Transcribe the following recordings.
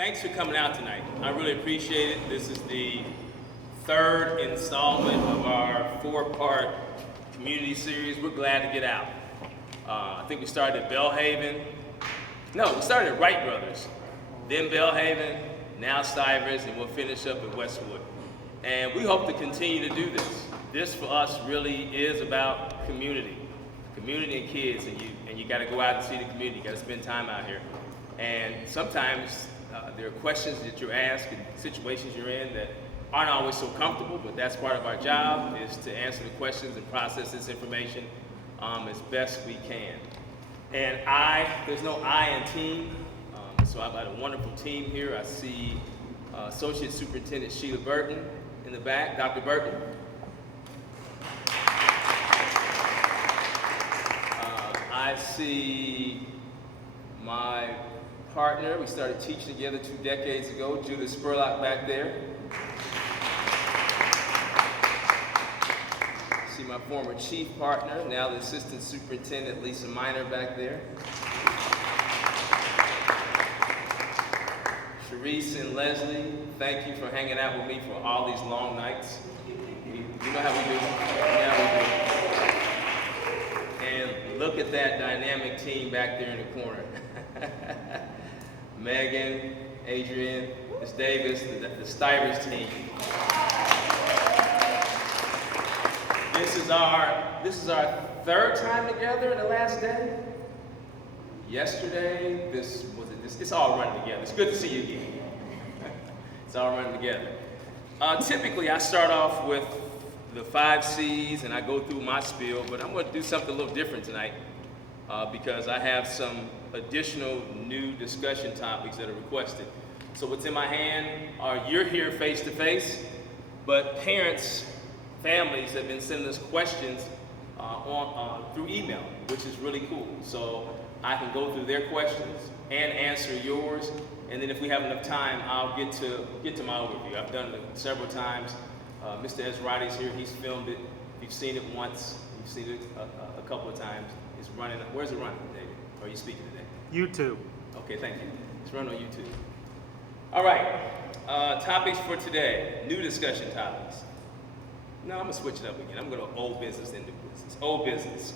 Thanks for coming out tonight. I really appreciate it. This is the third installment of our four-part community series. We're glad to get out. I think we started at Belhaven. No, we started at Wright Brothers, then Belhaven, now Stivers, and we'll finish up at Westwood. And we hope to continue to do this. This for us really is about community and kids, and you got to go out and see the community. You got to spend time out here. And sometimes there are questions that you're asked and situations you're in that aren't always so comfortable, but that's part of our job, is to answer the questions and process this information as best we can. And there's no I in team, so I've got a wonderful team here. I see Associate Superintendent Sheila Burton in the back. Dr. Burton. I see my partner. We started teaching together 2 decades ago, Judith Spurlock back there. I see my former chief partner, now the assistant superintendent, Lisa Miner, back there. Sharice and Leslie, thank you for hanging out with me for all these long nights. You know how we do. Yeah, we do. And look at that dynamic team back there in the corner. Megan, Adrian, Ms. Davis, the Stivers team. This is our third time together in the last day. Yesterday, it's all running together. It's good to see you again. It's all running together. Typically, I start off with the 5 C's and I go through my spiel, but I'm going to do something a little different tonight because I have some additional new discussion topics that are requested. So what's in my hand are, you're here face to face, but parents, families have been sending us questions through email, which is really cool. So I can go through their questions and answer yours, and then if we have enough time, I'll get to my overview. I've done it several times. Mr. Ezrati's here. He's filmed it. You've seen it once. You've seen it a couple of times. It's running. Where's it running, David? Or are you speaking today? YouTube. Okay, thank you. It's running on YouTube. All right. Topics for today. New discussion topics. No, I'm going to switch it up again. I'm going to old business into business. Old business.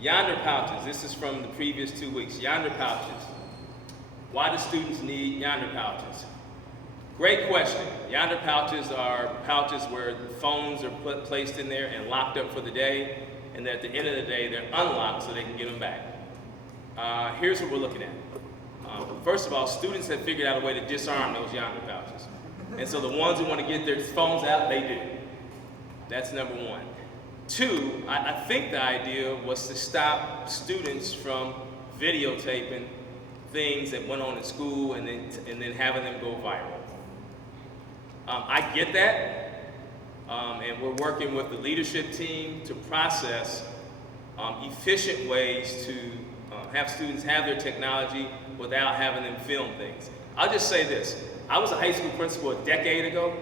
Yonder pouches. This is from the previous 2 weeks. Yonder pouches. Why do students need yonder pouches? Great question. Yonder pouches are pouches where the phones are placed in there and locked up for the day, and at the end of the day, they're unlocked so they can get them back. Here's what we're looking at. First of all, students have figured out a way to disarm those yonder pouches. And so the ones who want to get their phones out, they do. That's number 1. 2, I think the idea was to stop students from videotaping things that went on in school and then having them go viral. I get that, and we're working with the leadership team to process efficient ways to have students have their technology without having them film things. I'll just say this. I was a high school principal a decade ago,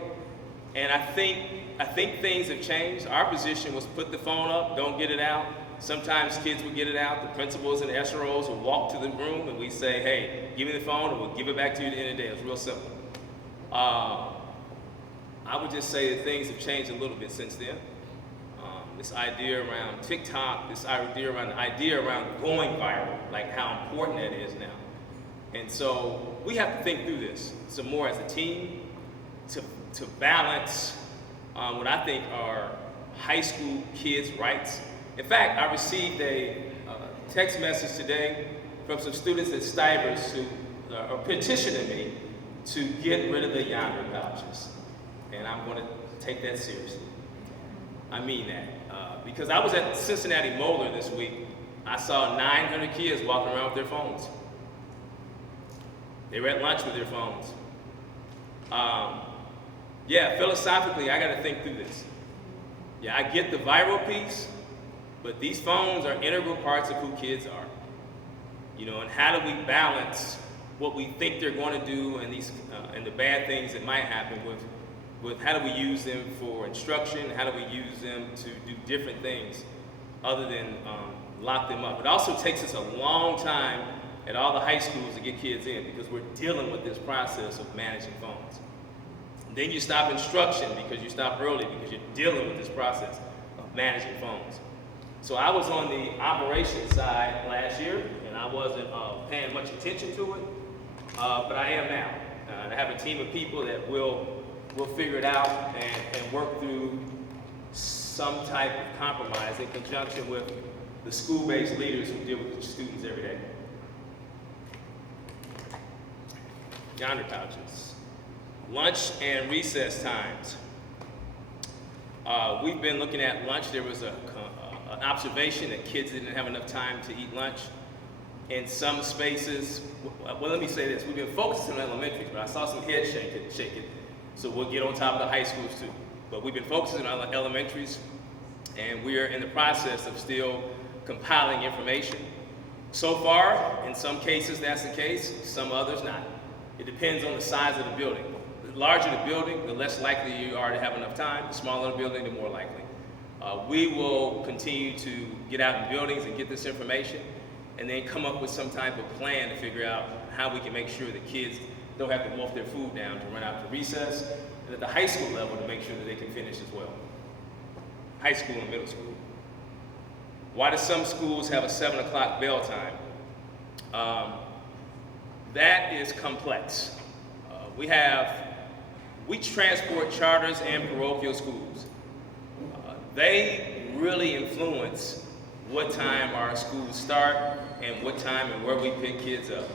and I think things have changed. Our position was put the phone up, don't get it out. Sometimes kids would get it out. The principals and SROs would walk to the room and we say, hey, give me the phone and we'll give it back to you at the end of the day. It's real simple. I would just say that things have changed a little bit since then. This idea around TikTok, this idea around going viral, like how important that is now. And so we have to think through this some more as a team to balance what I think are high school kids' rights. In fact, I received a text message today from some students at Stivers who are petitioning me to get rid of the yonder pouches. And I'm going to take that seriously. I mean that. Because I was at Cincinnati Moeller this week. I saw 900 kids walking around with their phones. They were at lunch with their phones. Yeah, philosophically, I got to think through this. Yeah, I get the viral piece, but these phones are integral parts of who kids are. You know, and how do we balance what we think they're going to do and the bad things that might happen with how do we use them for instruction, how do we use them to do different things other than lock them up. It also takes us a long time at all the high schools to get kids in because we're dealing with this process of managing phones. Then you stop instruction because you stop early because you're dealing with this process of managing phones. So I was on the operations side last year, and I wasn't paying much attention to it, but I am now. I have a team of people that will figure it out and work through some type of compromise in conjunction with the school-based leaders who deal with the students every day. Yonder pouches. Lunch and recess times. We've been looking at lunch. There was an observation that kids didn't have enough time to eat lunch. In some spaces, well, let me say this. We've been focusing on elementaries, but I saw some head shaking. So we'll get on top of the high schools too. But we've been focusing on elementaries, and we are in the process of still compiling information. So far, in some cases that's the case, some others not. It depends on the size of the building. The larger the building, the less likely you are to have enough time. The smaller the building, the more likely. We will continue to get out in buildings and get this information, and then come up with some type of plan to figure out how we can make sure that kids don't have to wolf their food down to run out to recess, and at the high school level to make sure that they can finish as well. High school and middle school. Why do some schools have a 7 o'clock bell time? That is complex. We transport charters and parochial schools. They really influence what time our schools start and what time and where we pick kids up.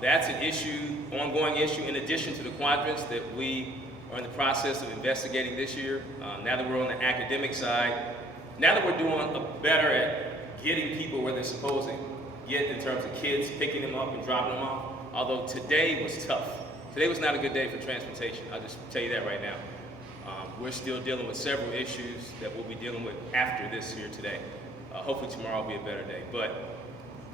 That's an issue, ongoing issue, in addition to the quadrants that we are in the process of investigating this year. Now that we're on the academic side, now that we're doing better at getting people where they're supposed to get in terms of kids, picking them up and dropping them off, although today was tough. Today was not a good day for transportation. I'll just tell you that right now. We're still dealing with several issues that we'll be dealing with after this here today. Hopefully tomorrow will be a better day. But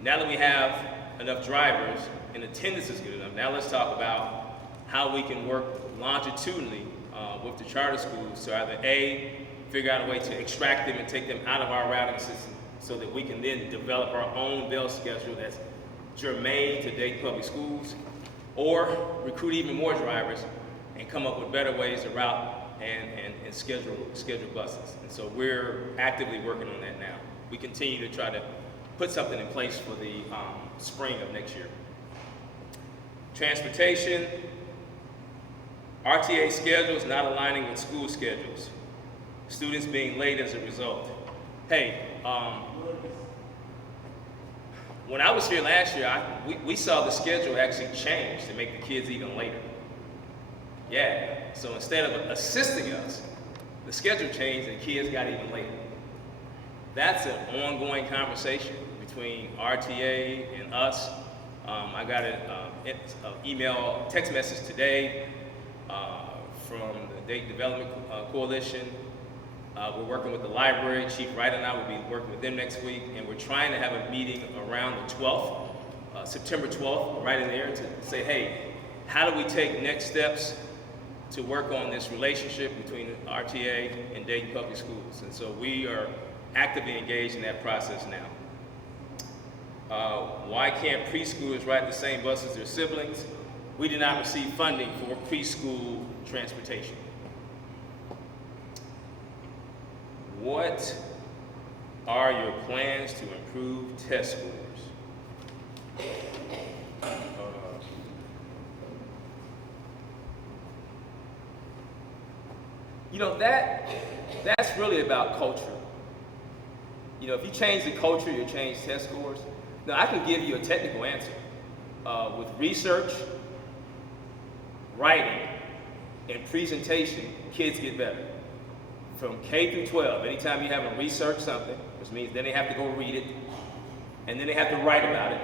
now that we have enough drivers and attendance is good enough, now let's talk about how we can work longitudinally with the charter schools to either A, figure out a way to extract them and take them out of our routing system so that we can then develop our own bell schedule that's germane to Dayton Public Schools, or recruit even more drivers and come up with better ways to route and schedule buses. And so we're actively working on that now. We continue to try to put something in place for the spring of next year. Transportation, RTA schedules not aligning with school schedules. Students being late as a result. Hey, when I was here last year, we saw the schedule actually change to make the kids even later. Yeah, so instead of assisting us, the schedule changed and kids got even later. That's an ongoing conversation between RTA and us. I got an email, text message today from the Dayton Development Coalition. We're working with the library. Chief Wright and I will be working with them next week, and we're trying to have a meeting around the 12th, September 12th, right in there, to say, hey, how do we take next steps to work on this relationship between RTA and Dayton Public Schools? And so we are actively engaged in that process now. Why can't preschoolers ride the same bus as their siblings? We did not receive funding for preschool transportation. What are your plans to improve test scores? You know, that's really about culture. You know, if you change the culture, you'll change test scores. Now, I can give you a technical answer. With research, writing, and presentation, kids get better. From K through 12, anytime you have them research something, which means then they have to go read it, and then they have to write about it,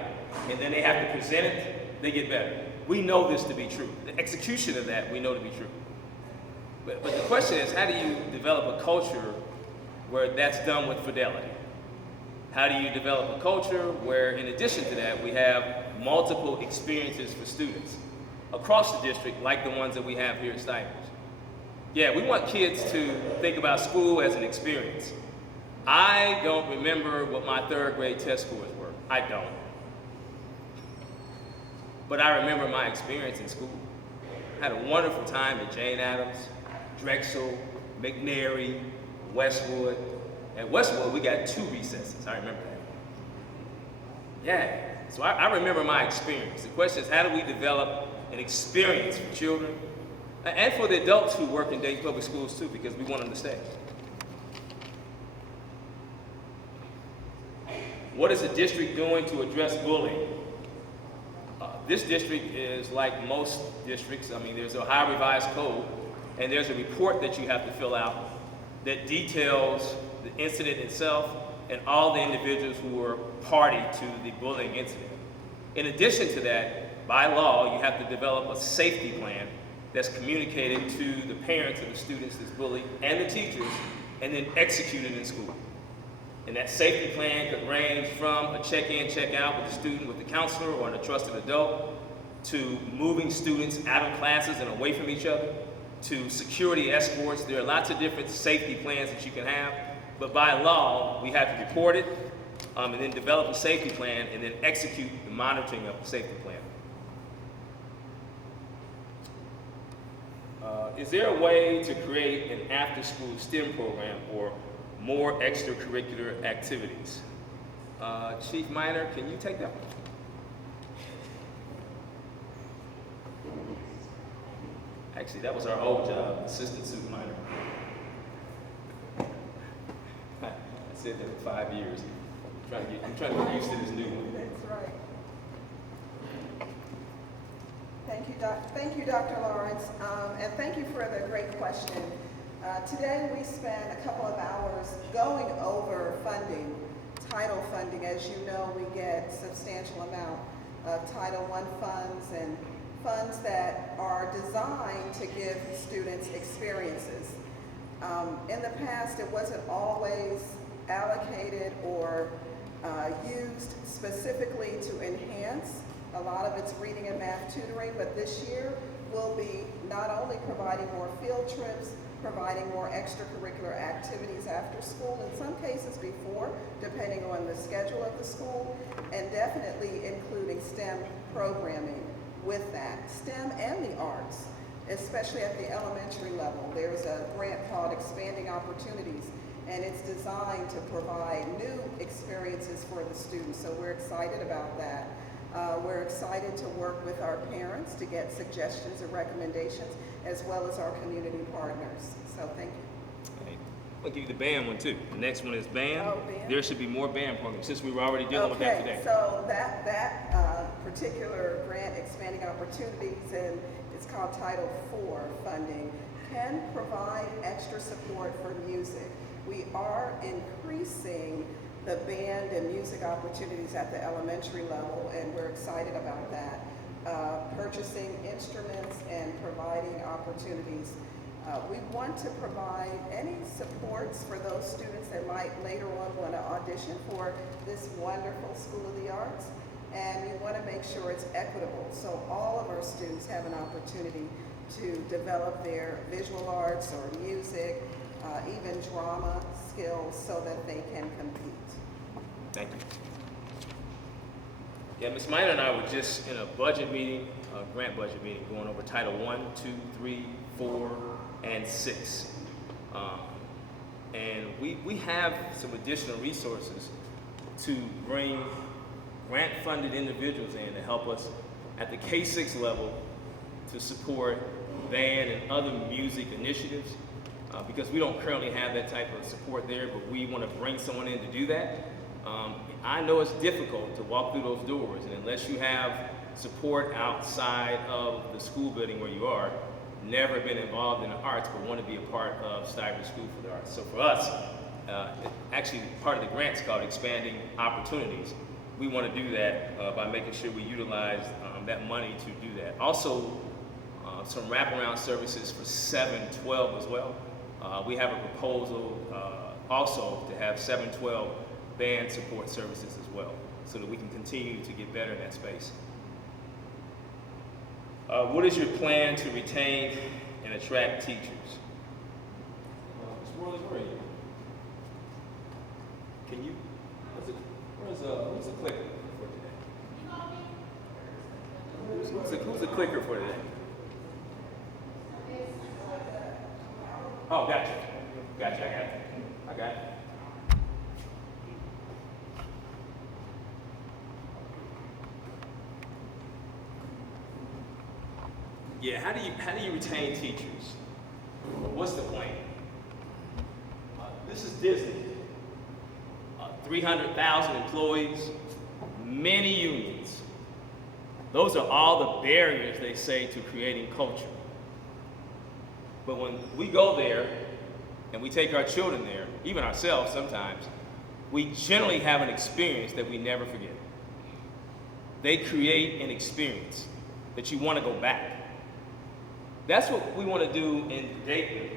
and then they have to present it, they get better. We know this to be true. The execution of that, we know to be true. But the question is, how do you develop a culture where that's done with fidelity? How do you develop a culture where, in addition to that, we have multiple experiences for students across the district, like the ones that we have here at Stipers? Yeah, we want kids to think about school as an experience. I don't remember what my third grade test scores were. I don't. but I remember my experience in school. I had a wonderful time at Jane Addams, Drexel, McNary, Westwood. At Westwood, we got 2 recesses. I remember that. Yeah, so I remember my experience. The question is, how do we develop an experience for children and for the adults who work in Dayton Public Schools too, because we want them to stay. What is the district doing to address bullying? This district is like most districts. I mean, there's a Ohio Revised Code, and there's a report that you have to fill out that details the incident itself and all the individuals who were party to the bullying incident. In addition to that, by law, you have to develop a safety plan that's communicated to the parents of the students that's bullied and the teachers, and then executed in school. And that safety plan could range from a check-in, check-out with the student, with the counselor, or a trusted adult, to moving students out of classes and away from each other, to security escorts. There are lots of different safety plans that you can have, but by law, we have to report it, and then develop a safety plan, and then execute the monitoring of the safety plan. Is there a way to create an after-school STEM program or more extracurricular activities? Chief Minor, can you take that one? Actually, that was our old job, assistant supervisor. I said that for 5 years. I'm trying to get used to this new one. That's right. Thank you, Dr. Lawrence, and thank you for the great question. Today we spent a couple of hours going over funding, title funding. As you know, we get substantial amount of Title I funds and funds that are designed to give students experiences. In the past, it wasn't always allocated or used specifically to enhance. A lot of it's reading and math tutoring, but this year we'll be not only providing more field trips, providing more extracurricular activities after school, in some cases before, depending on the schedule of the school, and definitely including STEM programming with that. STEM and the arts, especially at the elementary level. There's a grant called Expanding Opportunities, and it's designed to provide new experiences for the students, so we're excited about that. We're excited to work with our parents to get suggestions and recommendations, as well as our community partners. So thank you. Okay. I'll give you the band one too. The next one is band. Oh, band. There should be more band programs since we were already dealing with that today. So that particular grant, Expanding Opportunities, and it's called Title IV funding, can provide extra support for music. We are increasing the band and music opportunities at the elementary level, and we're excited about that. Purchasing instruments and providing opportunities. We want to provide any supports for those students that might later on want to audition for this wonderful School of the Arts, and we want to make sure it's equitable, so all of our students have an opportunity to develop their visual arts or music, even drama skills, so that they can compete. Thank you. Yeah, Ms. Minor and I were just in a budget meeting, a grant budget meeting, going over Title I, II, III, IV, and VI. And we have some additional resources to bring grant-funded individuals in to help us at the K-6 level to support band and other music initiatives, because we don't currently have that type of support there, but we want to bring someone in to do that. I know it's difficult to walk through those doors, and unless you have support outside of the school building where you are, never been involved in the arts, but want to be a part of Stivers School for the Arts. So for us, actually part of the grant is called Expanding Opportunities. We want to do that by making sure we utilize that money to do that. Also, some wraparound services for 7-12 as well. We have a proposal also to have 7-12 band support services as well, so that we can continue to get better in that space. What is your plan to retain and attract teachers? Mr. Worley, where are you? Can you, where's the clicker for today? clicker for today? Oh, gotcha. Gotcha, I got it. Yeah, how do you retain teachers? What's the plan? This is Disney. 300,000 employees, many unions. Those are all the barriers, they say, to creating culture. But when we go there and we take our children there, even ourselves sometimes, we generally have an experience that we never forget. They create an experience that you want to go back. That's what we want to do in Dayton,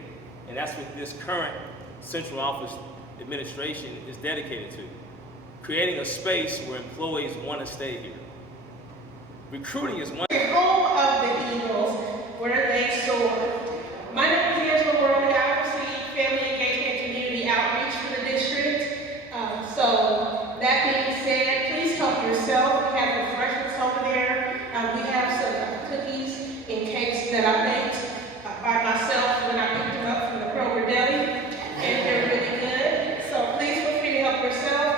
and that's what this current central office administration is dedicated to. Creating a space where employees want to stay here. Recruiting is one. Home of the Eagles, where they soar. My name is Angela Worley. I oversee family engagement and community outreach for the district. So that being said, please help yourself. We have refreshments over there. We have some cookies and cakes that I baked by myself when I picked them up from the Kroger Deli, and they're really good. So please feel free to help yourself.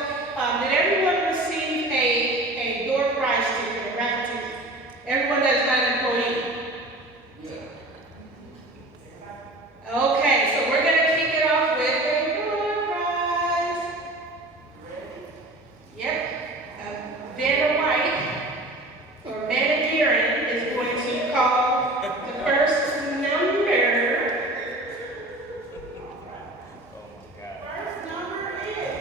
Did everyone receive a door prize ticket, a raffle ticket? Everyone that is not an employee? Okay, so we're going to kick it off with a door prize. Yep. Vanna White, or Vanna Gearin, is going to call the first number. First number is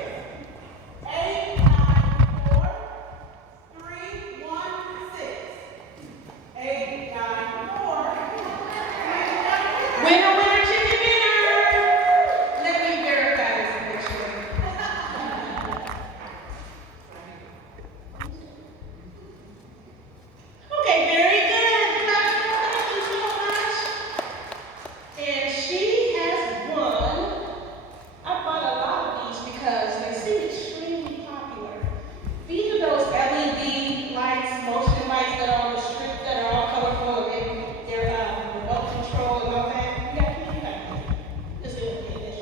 894-316. 894. Winner, winner, chicken dinner. Let me verify this picture. Okay, very good. Thank you so much. And she has won. I bought a lot of these because they seem extremely popular. These are those LED lights, motion lights that are on the strip that are all colorful and they're remote control and all that. This is what it is.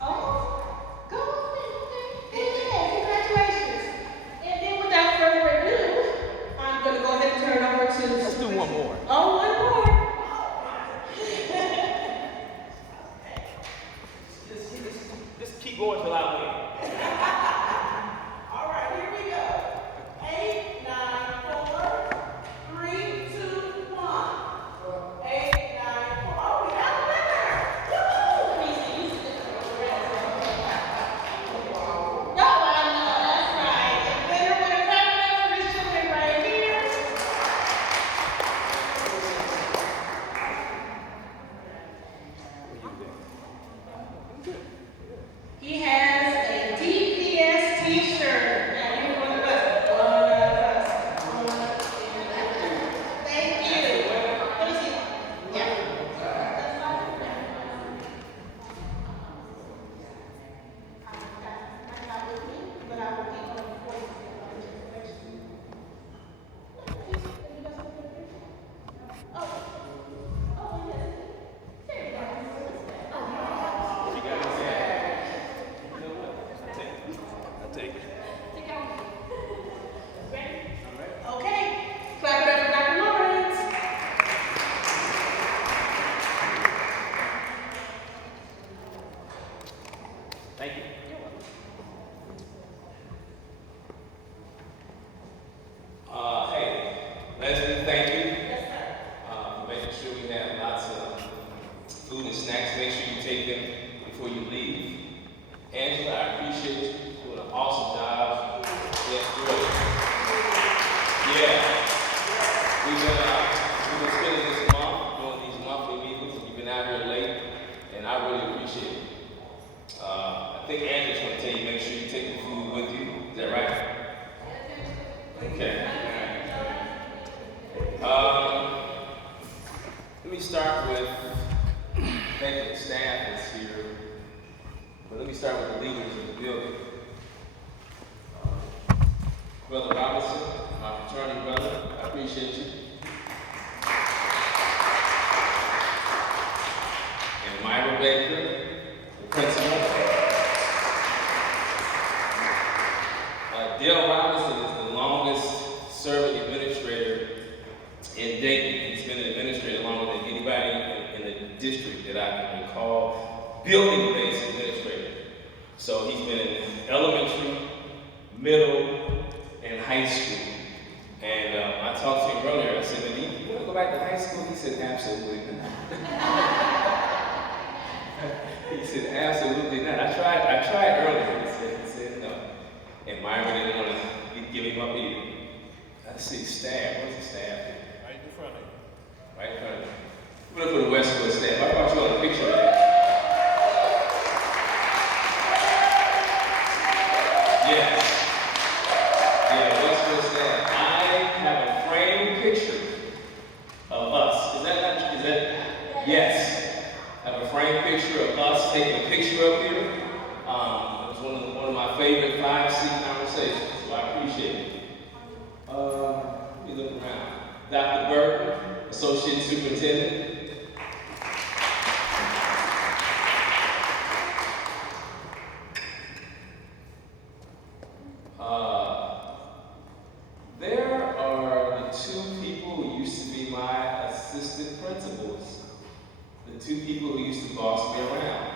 Oh, go on then, okay. Yeah, congratulations. And then without further ado, I'm going to go ahead and turn it over to. Let's do one more. Oh, one more. Just keep going till I win. All right, here we go. 8, 9, 4, 3, 2, 1. 8, 9, 4. Oh, we got a winner! Woo! Let me see. No, I know, that's right. The winner with a clap it up for this children right here. He has a DPS t-shirt. Now, you're one of us. One of us. One of us. Thank you. Let me see. Yeah. I got with me, but I will keep on for you. Oh, yes. There you go. You got it. You know what? I'll take it. Okay, clap it up for Dr. Lawrence. Thank you. Hey, Leslie, thank you. Yes, sir. For making sure we have lots of food and snacks. Make sure you take them before you leave. Angela, I appreciate you doing an awesome job. Yes, good. Yeah. We've been spending this month doing these monthly meetings. You've been out here late, and I really appreciate it. I think Angela's going to tell you, make sure you take the food with you. Is that right? Okay. Let me start with thanking the staff that's here. But let me start with the leaders of the building. Brother Robinson, my fraternity brother. I appreciate you. And Myra Baker, the principal. Dale Robinson is the longest serving administrator in Dayton. He's been an administrator longer than anybody in the district that I can recall. Building-based administrator. So he's been in elementary, middle, and high school. And I talked to him earlier. I said, "Do you want to go back to high school?" He said, "Absolutely not." He said, "Absolutely not." I tried earlier. He said no. And Myra didn't want to give him up either. I see staff. Where's the staff? Right in front of you. Right in front of you. We're going to put the Westwood staff. I brought you all a picture of that. Yes. Yeah, Westwood staff. I have a framed picture of us. Is that? Yes. I have a framed picture of us taking a picture up here. It was one of my favorite 5-seat conversations, so I appreciate it. Let me look around. Dr. Burton, Associate Superintendent. There are the two people who used to be my assistant principals. The two people who used to boss me around.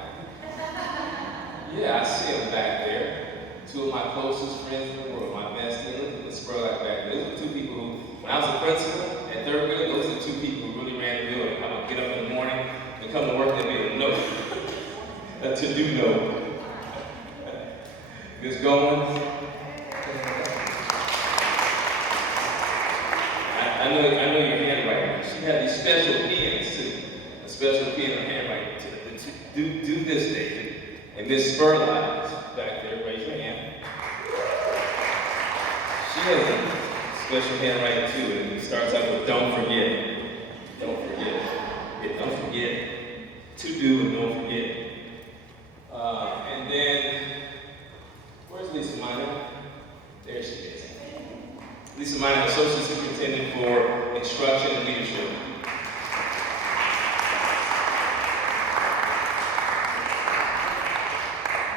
Yeah, I see them back there. Two of my closest friends in the world, my bestie, and Ms. Spurlock back there. Those are the two people who, when I was a principal at third grade, those are the two people who really ran the building. I would get up in the morning and come to work that day. No. A to-do note. Ms. Goins. I know your handwriting. She had these special pens too. A special pen on handwriting to do this, David. And Ms. Spurlock is back there. Raise your hand. She has a special handwriting too, and it starts out with "Don't forget." Don't forget. Yeah, don't forget. To do and don't forget. And then, where's Lisa Minor? There she is. Lisa Minor, Associate Superintendent for Instruction and Leadership.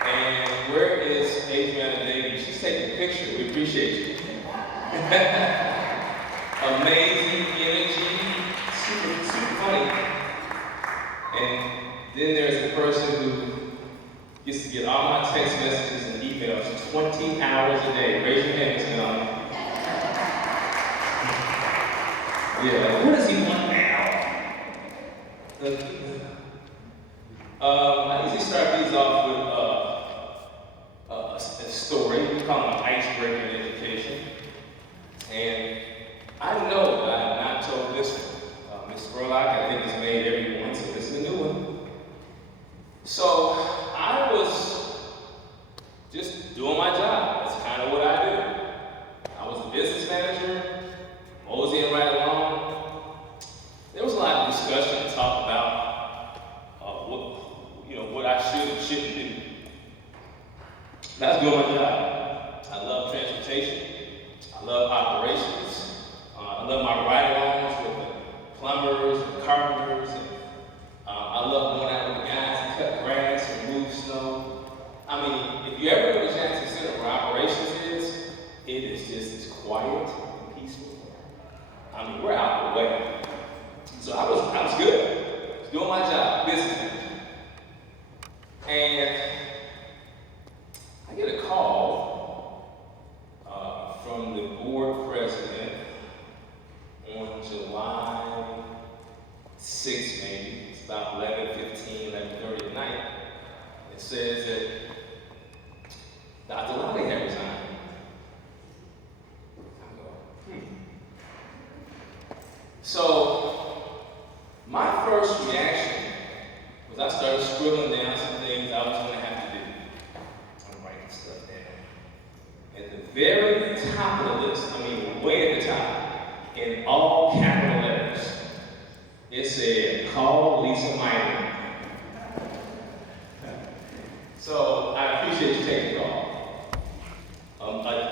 And where is Adriana Davies? She's taking a picture. We appreciate you. Amazing energy, super funny. And then there's a person who gets to get all my text messages and emails 20 hours a day. Raise your hand, Ms. Mel. Yeah, what does he want now? I usually start these off with a story. We call them an icebreaker in education. And I know that I have not told this one. Ms. Spurlock, I think, has made every one, so this is a new one. So I was just doing my job. That's kind of what I do. I was the business manager, moseying right along. There was a lot of discussion and talk about what I should and shouldn't do. That's doing my job. I love transportation. I love operations. I love my ride-alongs with the plumbers and carpenters. And, I love going out with the guys and cut grass and move snow. I mean, if you ever go to Jackson Center where operations is, it is just as quiet and peaceful. I mean, we're out of the way. So I was good. I was doing my job, business manager. And I get a call from the board president on July 6th, maybe. It's about 11:15, 11:30 at night. It says that Dr. Lally had resigned. I go, So, my first reaction was I started scribbling down some things I was going to have to do. I'm writing stuff down. At the very top of the list, way at the top, in all capital letters, it said, "Call Lisa Minor." So I appreciate you taking the call.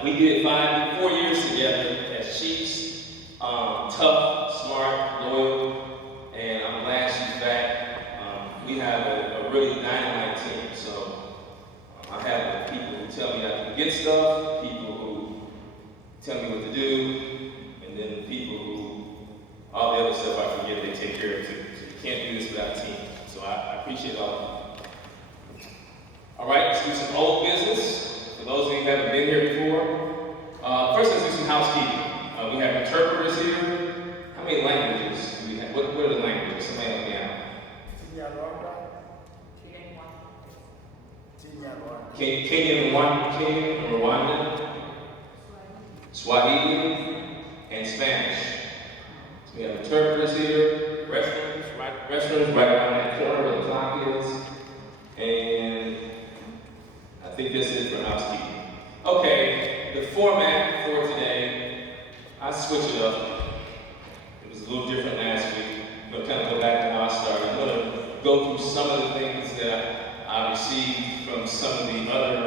We did 4 years together as chief tough, smart, loyal, and I'm glad she's back. We have a really dynamite team, so I have people who tell me I can get stuff, people who tell me what to do, and then the people who, all the other stuff I forget, they take care of too. So you can't do this without a team. So I appreciate all of you. All right, let's do some old business. For those of you who haven't been here before, first let's do some housekeeping. We have interpreters here. How many languages do we have? What are the languages? Somebody help me out. Kenyan and Rwandan, Swahili, and Spanish. So we have interpreters here, restrooms right around that corner where the clock is, and I think this is for housekeeping. Okay, the format for today, I switched it up. It was a little different last week. I'm going to kind of go back to how I started. I'm going to go through some of the things that I received from some of the other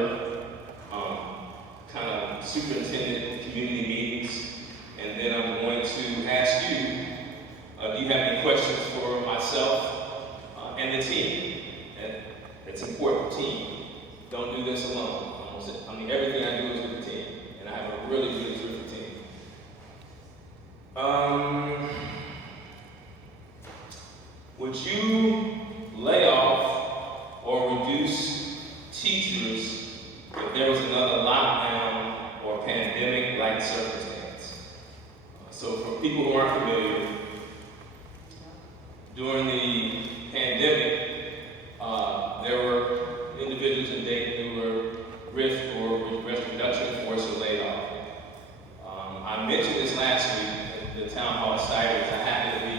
kind of superintendent community meetings, and then I'm going to ask you, do you have any questions for myself and the team? It's important, team. Don't do this alone. Everything I do is with the team, and I have a really good terrific team. Would you lay off or reduce teachers if there was another lockdown or pandemic-like circumstance? So for people who aren't familiar, during the pandemic, there were individuals in Dayton who were risk reduction force or laid off. I mentioned this last week at the town hall site. I happened to be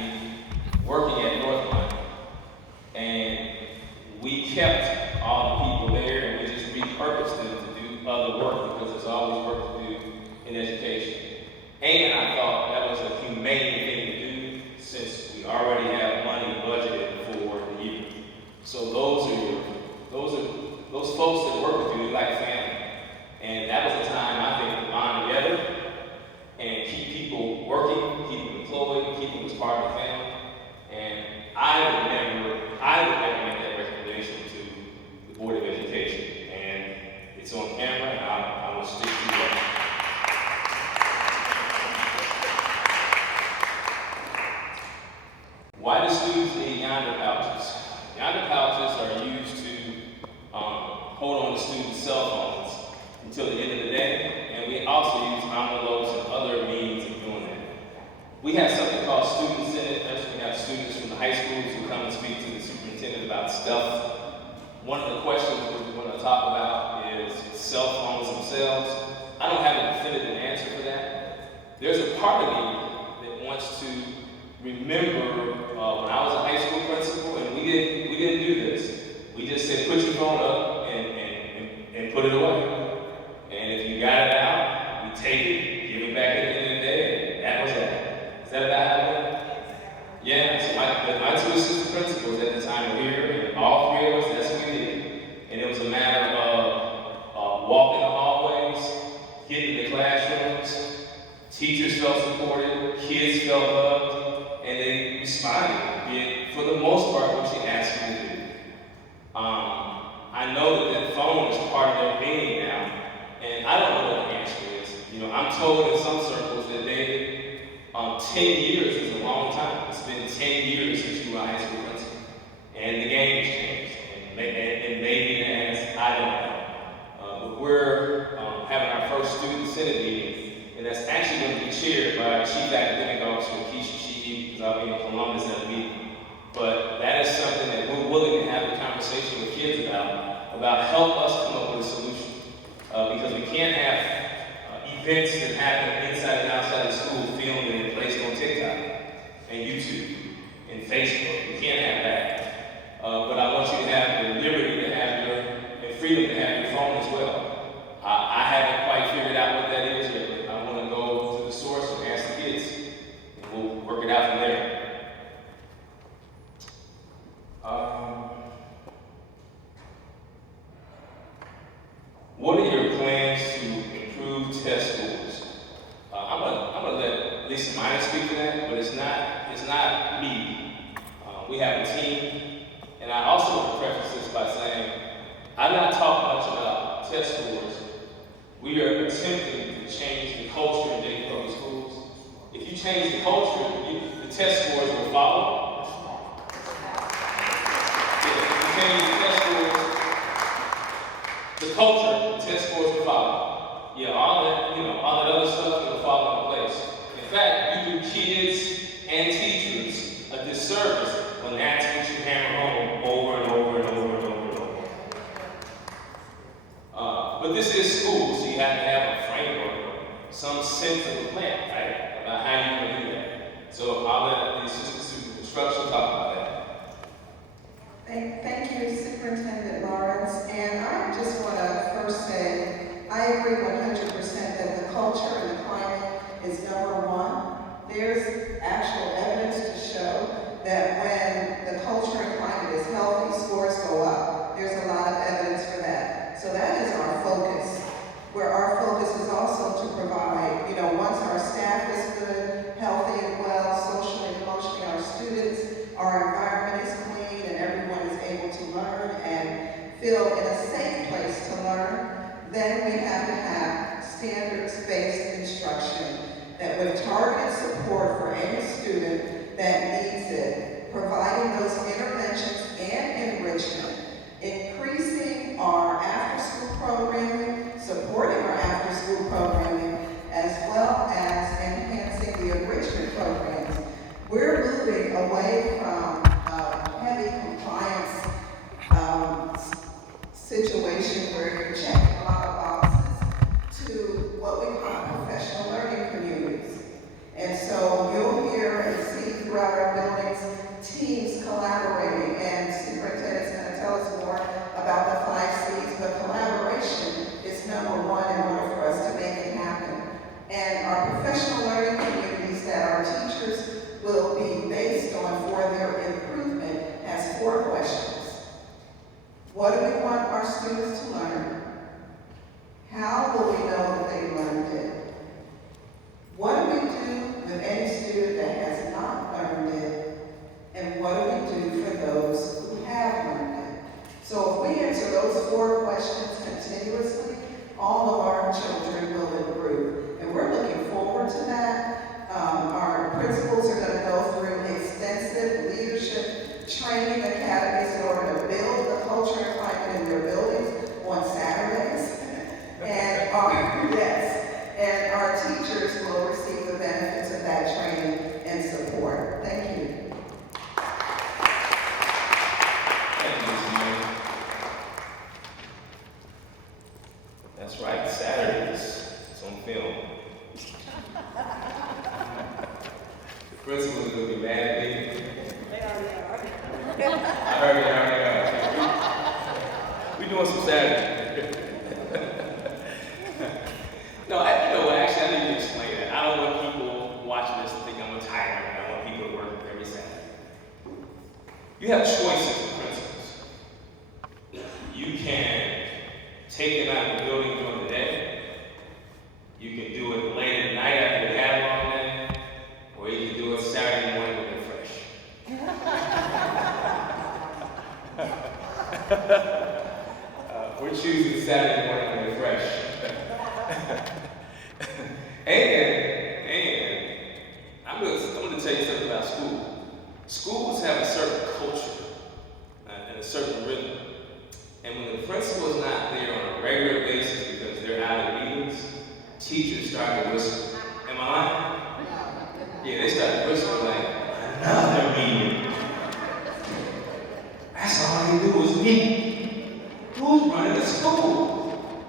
working at Northline, and we kept all the people there, and we just repurposed them to do other work because there's always work to do in education. And I thought that was a humane thing to do since we already have money budgeted for the year. So those folks that work with you, like family. And that was a time I think to bond together and keep people working, keep them employed, keep them as part of the family. And I would never make that recommendation to the Board of Education. And it's on camera, and I will stick to that. Why do students need yonder pouches? Yonder pouches are used to hold on to students' cell phones until the end of the day, and we also use envelopes and other means of doing that. We have something called Student Senate. We have students from the high schools who come and speak to the superintendent about stuff. One of the questions we want to talk about is cell phones themselves. I don't have a definitive answer for that. There's a part of me that wants to remember when I was a high school principal, and we didn't do this. We just said, put your phone up and put it away. And if you got it out, you take it, give it back at the end of the day, and that was that. Is that about how it went? Yeah, so my two assistant principals at the time were here, and all three of us, that's what we did. And it was a matter of walking the hallways, getting in the classrooms, teachers felt supported, kids felt loved, and they responded, did, for the most part, what you asked them to do. I know that phone is part of their being now, and I don't know what the answer is. I'm told in some circles that 10 years is a long time. It's been 10 years since you were a high school principal, and the game has changed. And maybe it has, I don't know. But we're having our first student senate meeting, and that's actually going to be chaired by Chief Academic Officer Keisha Sheehy, because I'll be in Columbus at the meeting. But that is something that we're willing to have a conversation with kids about help us come up with a solution. Because we can't have events that happen inside and outside of school filmed and placed on TikTok and YouTube and Facebook. We can't have that. But I want you to have the liberty to have and freedom to have your phone as well. I haven't quite figured out what that is yet, but I want to go to the source and ask the kids, and we'll work it out from there. What are your plans to improve test scores? I'm gonna let Lisa Minor speak to that, but it's not me. We have a team, and I also want to preface this by saying, I'm not talking much about test scores. We are attempting to change the culture in Dayton Public Schools. If you change the culture, the test scores will follow. If you change the test scores, the culture, the test scores will follow. Yeah, all that other stuff will fall into place. In fact, you do kids and teachers a disservice when that's what you hammer home over and over and over and over and over. But this is school, so you have to have a framework, some sense of a plan, right? About how you're going to do that. So I'll let the assistant instruction talk about that. Thank you, Superintendent Lawrence. And I just want to first say, I agree 100% that the culture and the climate is number one. There's actual evidence to show that when the culture and climate is healthy, scores go up. There's a lot of evidence for that. So that is our focus. Where our focus is also to provide, once our staff is good, healthy and well, socially and emotionally, our students, our environment is clean, and everyone is able to learn and feel in a safe place to learn, then we have to have standards-based instruction that with targeted support for any student that needs it, providing those interventions and enrichment, increasing our after-school programming, supporting our after-school programming, as well as enhancing the enrichment programs. We're moving away from a heavy compliance situation where you're checking a lot of boxes to what we call professional learning communities. And so you'll hear and see throughout our buildings teams collaborating, and Superintendent's going to tell us more about the 5 C's, but collaboration is number one in order for us to make it happen. And our professional learning communities that our teachers will be based on for their improvement has 4 questions. What do we want our students to learn? How will we know that they learned it? What do we do with any student that has not learned it? And what do we do for those who have learned it? So if we answer those 4 questions continuously, all of our children will improve. And we're looking forward to that. Our principals are going to go through extensive leadership training academies in order to build the culture and climate in their buildings on Saturdays. And our teachers will receive the benefits of that training and support. Thank you. That's right, Saturdays. It's on film. The principals are going to be mad at me. They already are. I heard they already are. We're doing some Saturdays. No, actually, I need to explain that. I don't want people watching this to think I'm a tyrant. I want people to work every Saturday. You have choices as principals. You can take them out of the building during the day. You can do it late at night after they had a long day, or you can do it Saturday morning when they're fresh. We're choosing Saturday morning when they're fresh. and I'm going to tell you something about school. Schools have a certain culture and a certain rhythm. And when the principal is not there on a regular basis because they're out of meetings, teachers start to whisper. Am I lying? Yeah, they start to whisper like, another meeting. That's all they do is meet. Who's running the school?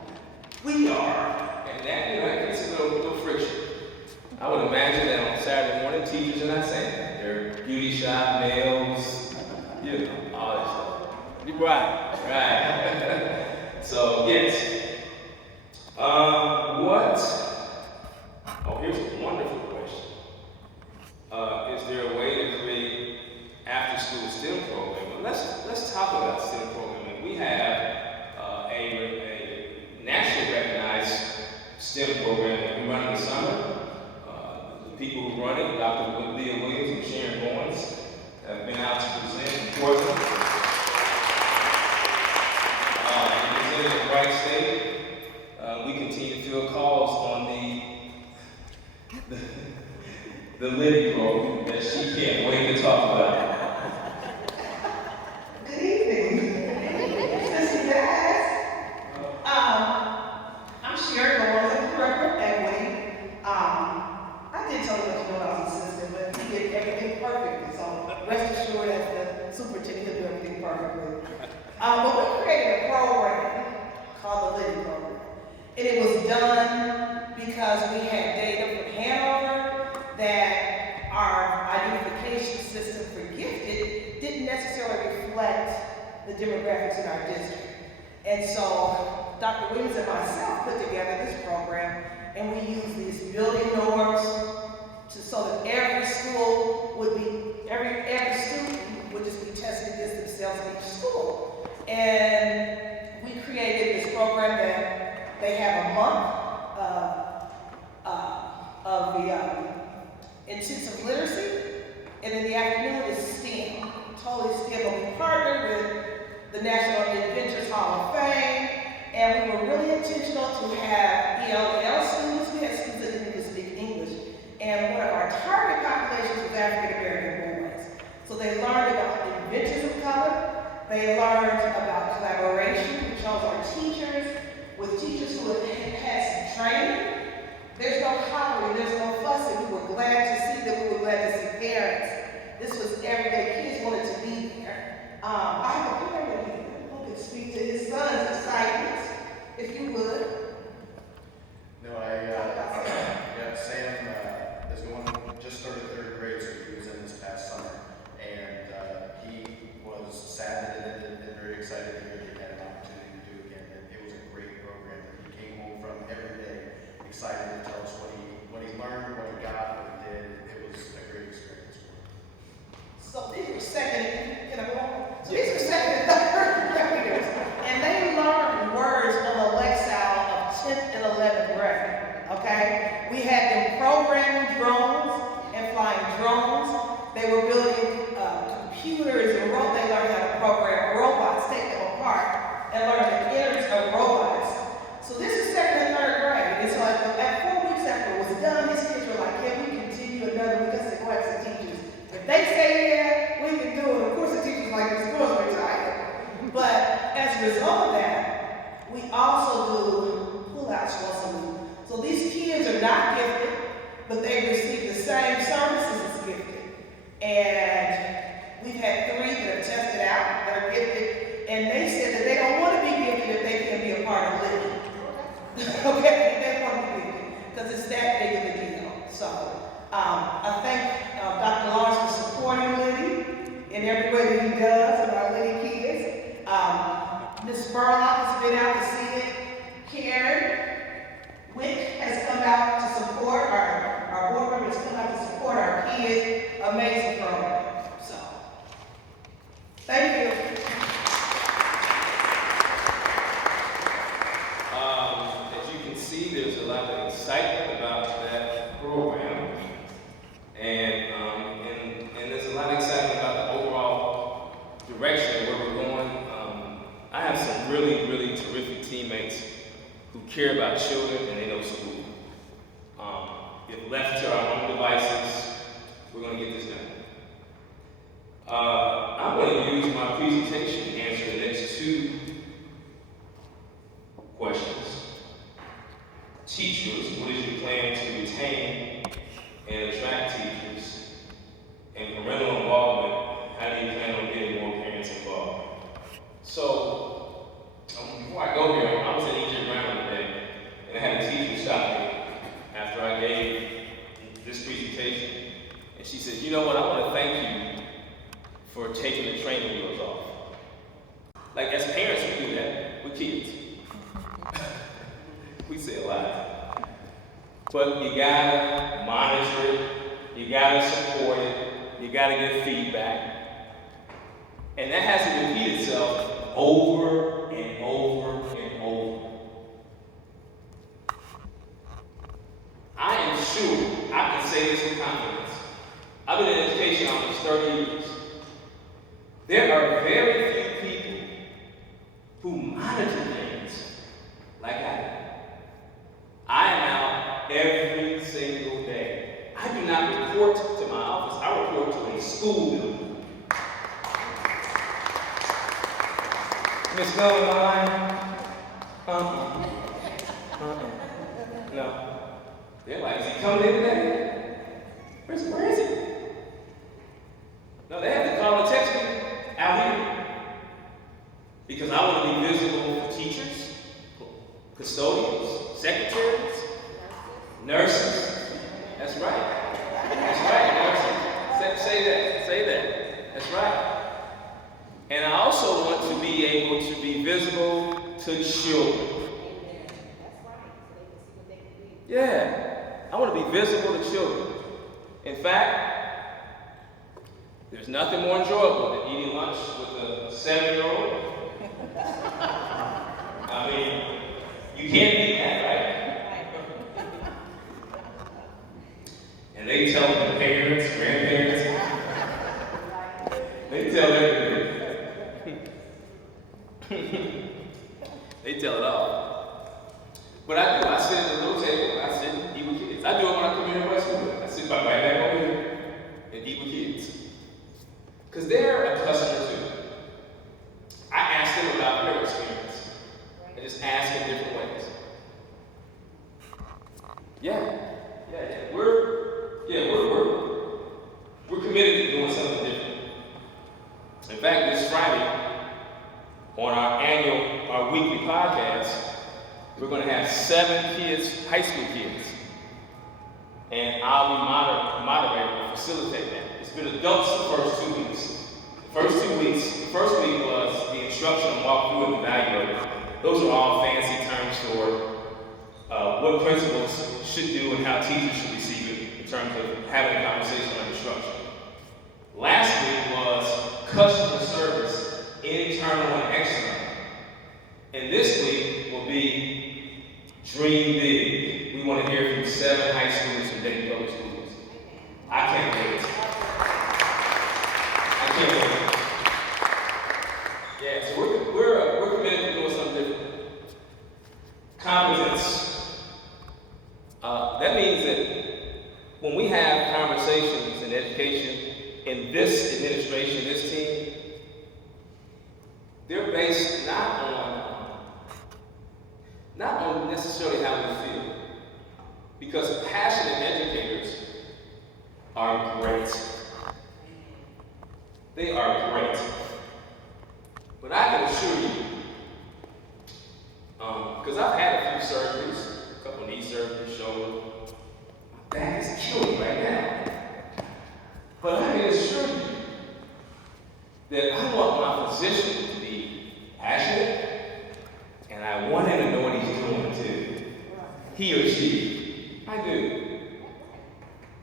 We are. And that gets a little friction. I would imagine that on Saturday morning, teachers are not saying that. They're beauty shop, nails, all that stuff. Right. So, yes. Here's a wonderful question. Is there a way to create after-school STEM programming? Let's talk about STEM programming. We have a nationally recognized STEM program that we run in the summer. The people who run it, Dr. important. In the right state, we continue to field calls on the Liddy program that she can't wait to talk about. Good evening. Sister guys. I'm Sherry Lawrence, I'm the director of equity. I did tell you what you know I was assistant, but he did everything perfectly. So rest assured that the superintendent will do everything perfectly. But we created a program called the Liddy program. And it was done because we had data from Hanover that our identification system for gifted didn't necessarily reflect the demographics in our district. And so Dr. Williams and myself put together this program, and we used these building norms so that every school would be, every student would just be tested against themselves in each school. And we created this program that they have a month of the intensive literacy, and in the afternoon is STEM, totally STEM. But we partnered with the National Inventors Hall of Fame, and we were really intentional to have ELL students. We had students that didn't even speak English, and one of our target populations was African American boys. So they learned about inventors of color. They learned about collaboration. We chose our teachers with teachers who had had some training. There's no hollering, there's no fussing. We were glad to see them. We were glad to see parents. This was everyday. Kids wanted to be there. I have a parent here who can speak to his son's excitement, if you would. No, Sam is just started third grade, so he was in this past summer, and he was sad and very excited to hear that he had an opportunity to do it again. And it was a great program that he came home from every day, excited to tell us what he learned, what he got, what he did. It was a great experience for him. So these were second, these were second and third graders, and they learned words on the Lexile of 10th and 11th grade, okay? We had them programming drones and flying drones. They were building computers and they learned how to program robots, take them apart, and learn the innards of robots. So this is second and third grade, and so at 4 weeks after it was done, these kids were like, can we continue another week? I said, go ask the teachers. If they say yeah, we can do it. Of course the teachers like, this girl's retired. But as a result of that, we also do pull-outs once a week. So these kids are not gifted, but they receive the same services as gifted. And we've had 3 that have tested out that are gifted, and they said that they don't want to be gifted if they can't be a part of living. Okay, they want to be gifted because it's that big of a deal. So I thank Dr. Lawrence for supporting Liddy in every way that he does with our Liddy kids. Ms. Spurlock has been out to see it. Karen Wick has come out to support our board members come out to support our kids. Amazing program. So, thank you. As you can see, there's a lot of excitement about that program, and there's a lot of excitement about the overall direction where we're going. I have some really, really terrific teammates who care about children and they know school. If left to our own devices, we're going to get this done. I'm going to use my presentation to answer the next 2 questions. Teachers, what is your plan to retain and attract teachers? And parental involvement, how do you plan on getting more parents involved? So, before I go here, I was in Egypt Brown today, and I had a teacher stop me after I gave this presentation, and she said, you know what, I want to thank you for taking the training wheels off. Like, as parents, we do that with kids. We say a lot. But you gotta monitor it, you gotta support it, you gotta get feedback. And that has to repeat itself over and over and over. I am sure I can say this with confidence. I've been in education almost 30 years. There are very few people who monitor things like I do. I am out every single day. I do not report to my office, I report to a school building. Miss Goldline, no. They're like, is he coming in today? Where is he? No, they have to call and text me out here. Because I want to be visible for teachers, custodians, secretaries, nurses. That's right. That's right, nurses. Say that. That's right. And I also want to be able to be visible to children. Yeah, I want to be visible to children. In fact, there's nothing more enjoyable than eating lunch with a 7-year-old. I mean, you can't beat that, right? And they tell the parents, grandparents, they tell everything. They tell it all. But I do. I sit at the little table. I sit and eat with kids. I do it when I come here to Westwood. I sit right back over here and eat with kids. Because they're a customer too. I ask them about their experience. I just ask in different ways. Yeah. We're committed to doing something different. In fact, this Friday, on our weekly podcast, we're going to have 7 kids, high school kids, and I'll be moderating and facilitate that. It's been adults the first 2 weeks. The first week was the instruction and walkthrough and the value of it. Those are all fancy terms for what principals should do and how teachers should receive it in terms of having a conversation on instruction. Last week was customer service, internal and external. And this week will be dream big. We want to hear from 7 high schools from Dayton Public Schools. I can't wait. Yeah, so we're committed to doing something different. Competence. That means that when we have conversations in education in this administration, this team, they're based not on necessarily how we feel. Because passionate educators are great. They are great. But I can assure you, because I've had a few surgeries, a couple knee surgeries, shoulder, my back is killing right now. But I can assure you that I want my physician to be passionate, and I want him to know what he's doing too. He or she. I do.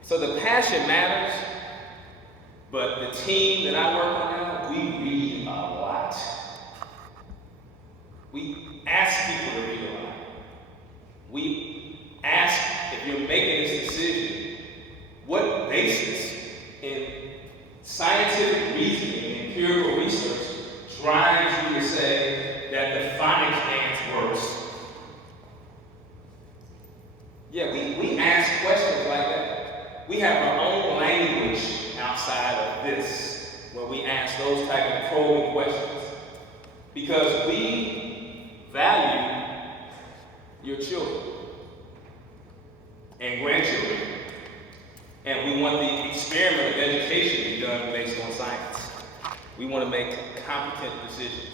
So the passion matters, but the team that I work on now, we read a lot. We ask people to read a lot. We ask, if you're making this decision, what basis in scientific reasoning and empirical research drives you to say that the phonics dance works? Yeah, we ask questions like that. We have our own language outside of this, where we ask those type of probing questions. Because we value your children and grandchildren. And we want the experiment of education to be done based on science. We want to make competent decisions.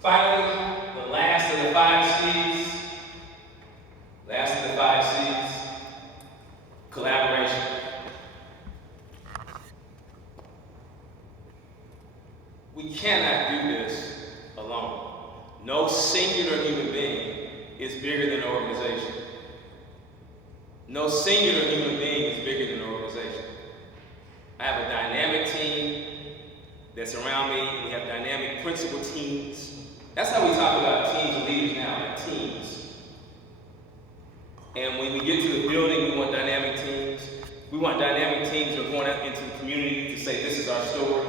Finally, the last of the 5 C's. Collaboration. We cannot do this alone. No singular human being is bigger than an organization. No singular human being is bigger than an organization. I have a dynamic team that's around me. We have dynamic principal teams. That's how we talk about teams of leaders now, like teams. And when we get to the building, we want dynamic teams. We want dynamic teams who are going out into the community to say, this is our story.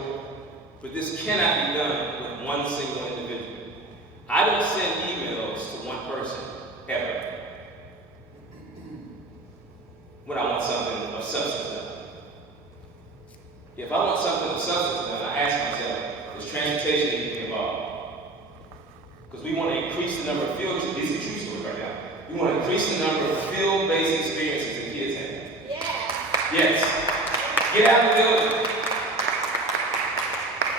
But this cannot be done with one single individual. I don't send emails to one person, ever, when I want something of substance done. If I want something of substance done, I ask myself, does transportation need to be involved? Because we want to increase the number of field trips. These are true stories right now. We want to increase the number of field-based experiences that kids have. Yes. Get out of the building.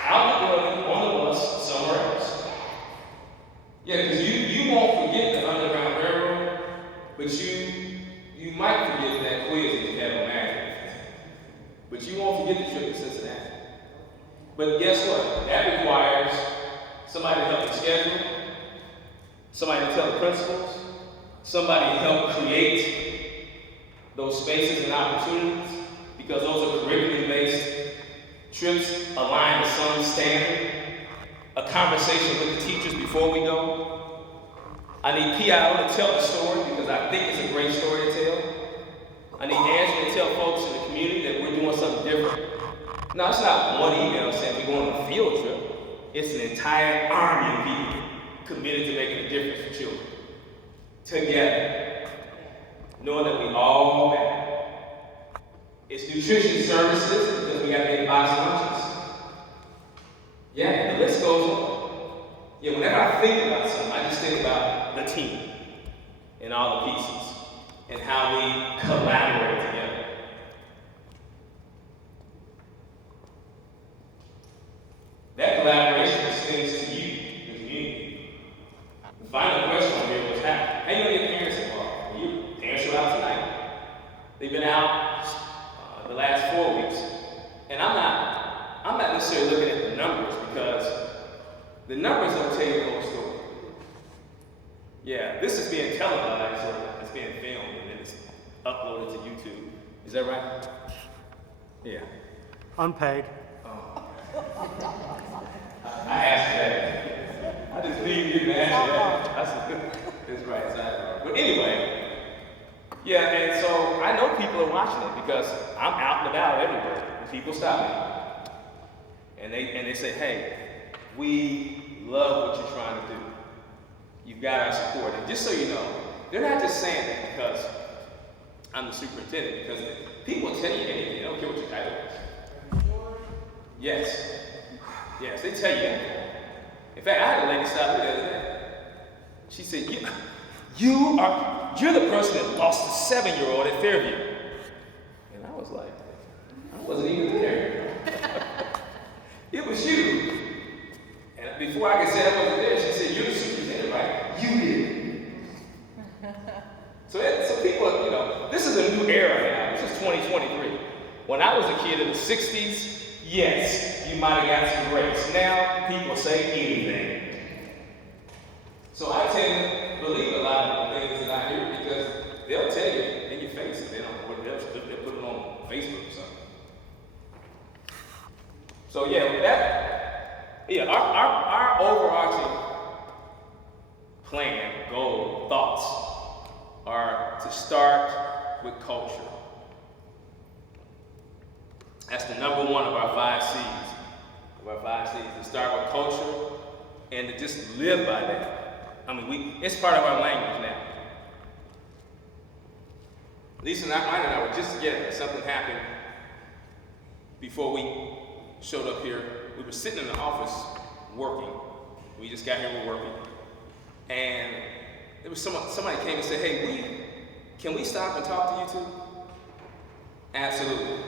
Out the building, on the bus, somewhere else. Yeah, because you won't forget the Underground Railroad, but you might forget that quiz that you have on math. But you won't forget the trip to Cincinnati. But guess what? That requires somebody to help the schedule, somebody to tell the principals, somebody to help create those spaces and opportunities, because those are curriculum-based trips aligned to some standard, a conversation with the teachers before we go. I need PIO to tell the story because I think it's a great story to tell. I need Angela to tell folks in the community that we're doing something different. No, it's not one email saying we're going on a field trip. It's an entire army of people committed to making a difference for children. Together, knowing that we all matter. It's nutrition services because we got to make box lunches. Yeah, the list goes on. Yeah, whenever I think about something, I just think about the team and all the pieces and how we collaborate together. That collaboration extends to you, the community. The final question here was how you gonna get parents involved? Your parents were out tonight. They've been out the last 4 weeks. And I'm not necessarily looking at the numbers because the numbers don't tell you the whole story. Yeah, this is being televised or it's being filmed and then it's uploaded to YouTube. Is that right? Yeah. Unpaid. Oh. I asked that. I just leave you to answer that. That's right. Exactly. But anyway, yeah, and so I know people are watching it because I'm out and about everywhere. And people stop me. And they say, hey, we love what you're trying to do. You've got our support. And just so you know, they're not just saying that because I'm the superintendent, because people will tell you anything. They don't care what your title is. Yes. Yes, they tell you anything. In fact, I had a lady stop me the other day. She said, you're the person that lost the 7-year-old at Fairview. And I was like, I wasn't even there. It was you. And before I could say I wasn't there, she said, you're the superintendent, right? You did. So people, you know, this is a new era now. This is 2023. When I was a kid in the 60s, yes, you might have got some breaks. Now, people say anything. So I tend to believe a lot of the things that I hear because they'll tell you in your face and they don't know what else. They'll put it on Facebook or something. So our overarching plan, goal, thoughts are to start with culture. That's the number one of our 5 C's. To start with culture and to just live by that. I mean, it's part of our language now. Lisa and I were just together. Something happened before we showed up here. We were sitting in the office working. We just got here, we're working. And there was somebody came and said, hey, can we stop and talk to you two? Absolutely.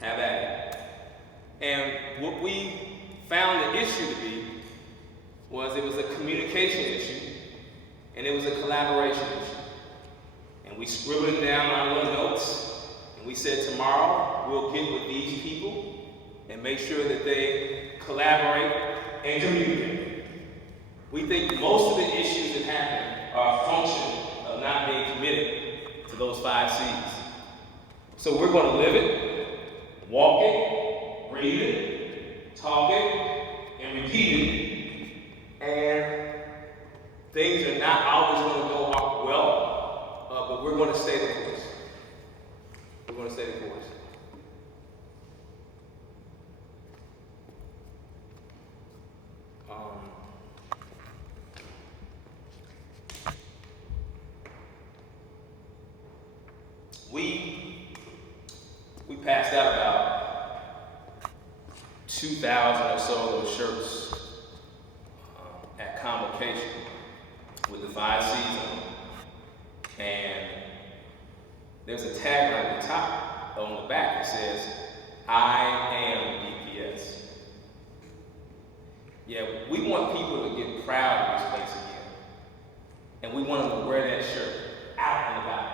Have at it. And what we found the issue to be was it was a communication issue and it was a collaboration issue. And we scribbled it down on our little notes and we said tomorrow we'll get with these people and make sure that they collaborate and communicate. We think most of the issues that happen are a function of not being committed to those 5 C's. So we're going to live it, walk it, breathe it, talk it, and repeat it. And things are not always going to go well. going to stay the course. We're going to stay the course. We passed out about 2,000 or so of those shirts at convocation with the 5 C's on them. And there's a tagline at the top, on the back, that says, I am DPS. Yeah, we want people to get proud of this place again. And we want them to wear that shirt out and about.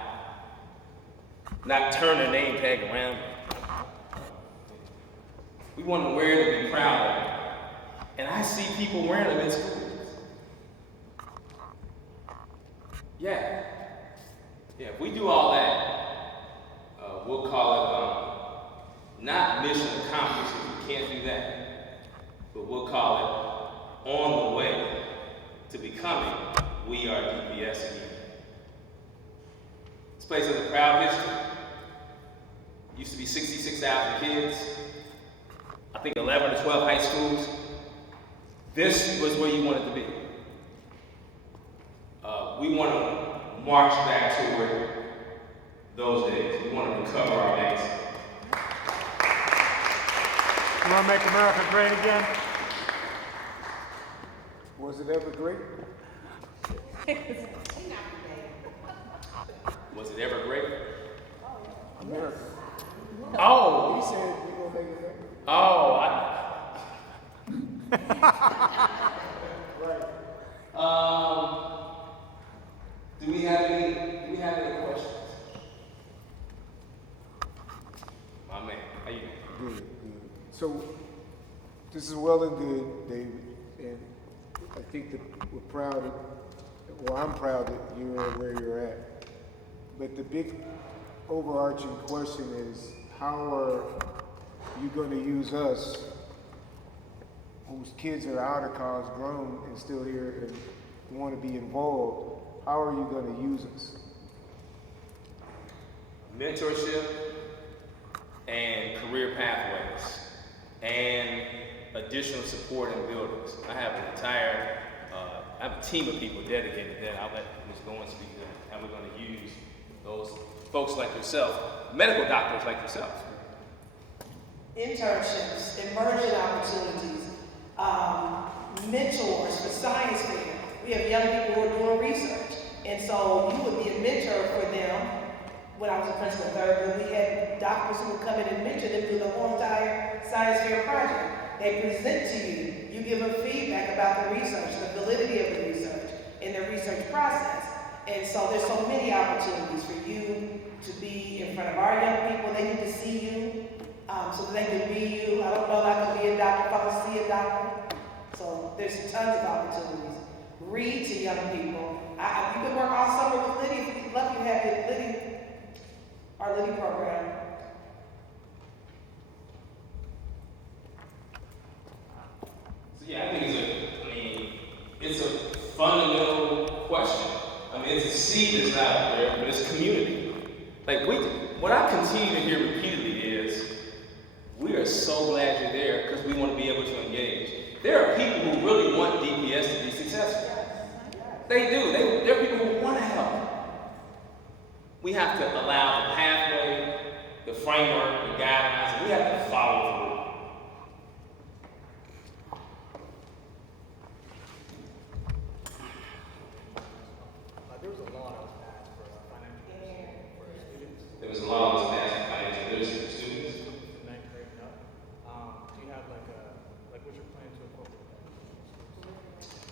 Not turn their name tag around. We want them to wear it and be proud of it. And I see people wearing them in schools. Yeah. Yeah, if we do all that, we'll call it not mission accomplished, because we can't do that. But we'll call it on the way to becoming We Are DPS again. This place has a proud history. Used to be 66,000 kids. I think 11 or 12 high schools. This was where you wanted to be. We want to march back toward those days. We want to recover our legacy. You want to make America great again? Was it ever great? Was it ever great? America. Oh! He said we're going to make it great. Oh, Right. Do we have any questions? My man, how you doing? Good, good. So, this is well and good, David, and I think that we're proud I'm proud that you're where you're at. But the big overarching question is, how are you going to use us, whose kids are out of college, grown, and still here and want to be involved? How are you going to use us? Mentorship and career pathways and additional support in buildings. I have a team of people dedicated to that. I'll let Ms. Goins speak to that, how we're going to use those folks like yourself, medical doctors like yourself. Internships, immersion opportunities, mentors for science fair. We have young people who are doing research. And so you would be a mentor for them. When I was a principal in third grade, we had doctors who would come in and mentor them through the whole entire science fair project. They present to you. You give them feedback about the research, the validity of the research, and the research process. And so there's so many opportunities for you to be in front of our young people. They need to see you so that they can be you. I don't know if I can be a doctor if I can see a doctor. So there's tons of opportunities. Read to young people. You can work all summer with Liddy. We'd love you to have your Liddy, our Liddy program. So yeah, I think it's a fundamental question. It's a seed that's out there, but it's community. What I continue to hear repeatedly is, we are so glad you're there because we want to be able to engage. There are people who really want DPS to be successful. They do. There are people who want to help. We have to allow the pathway, the framework, the guidelines, and we have to follow through. There was a law that was passed for financial literacy for students. There was a law that was passed for financial literacy for students. In ninth grade and up. Do you have what's your plan to incorporate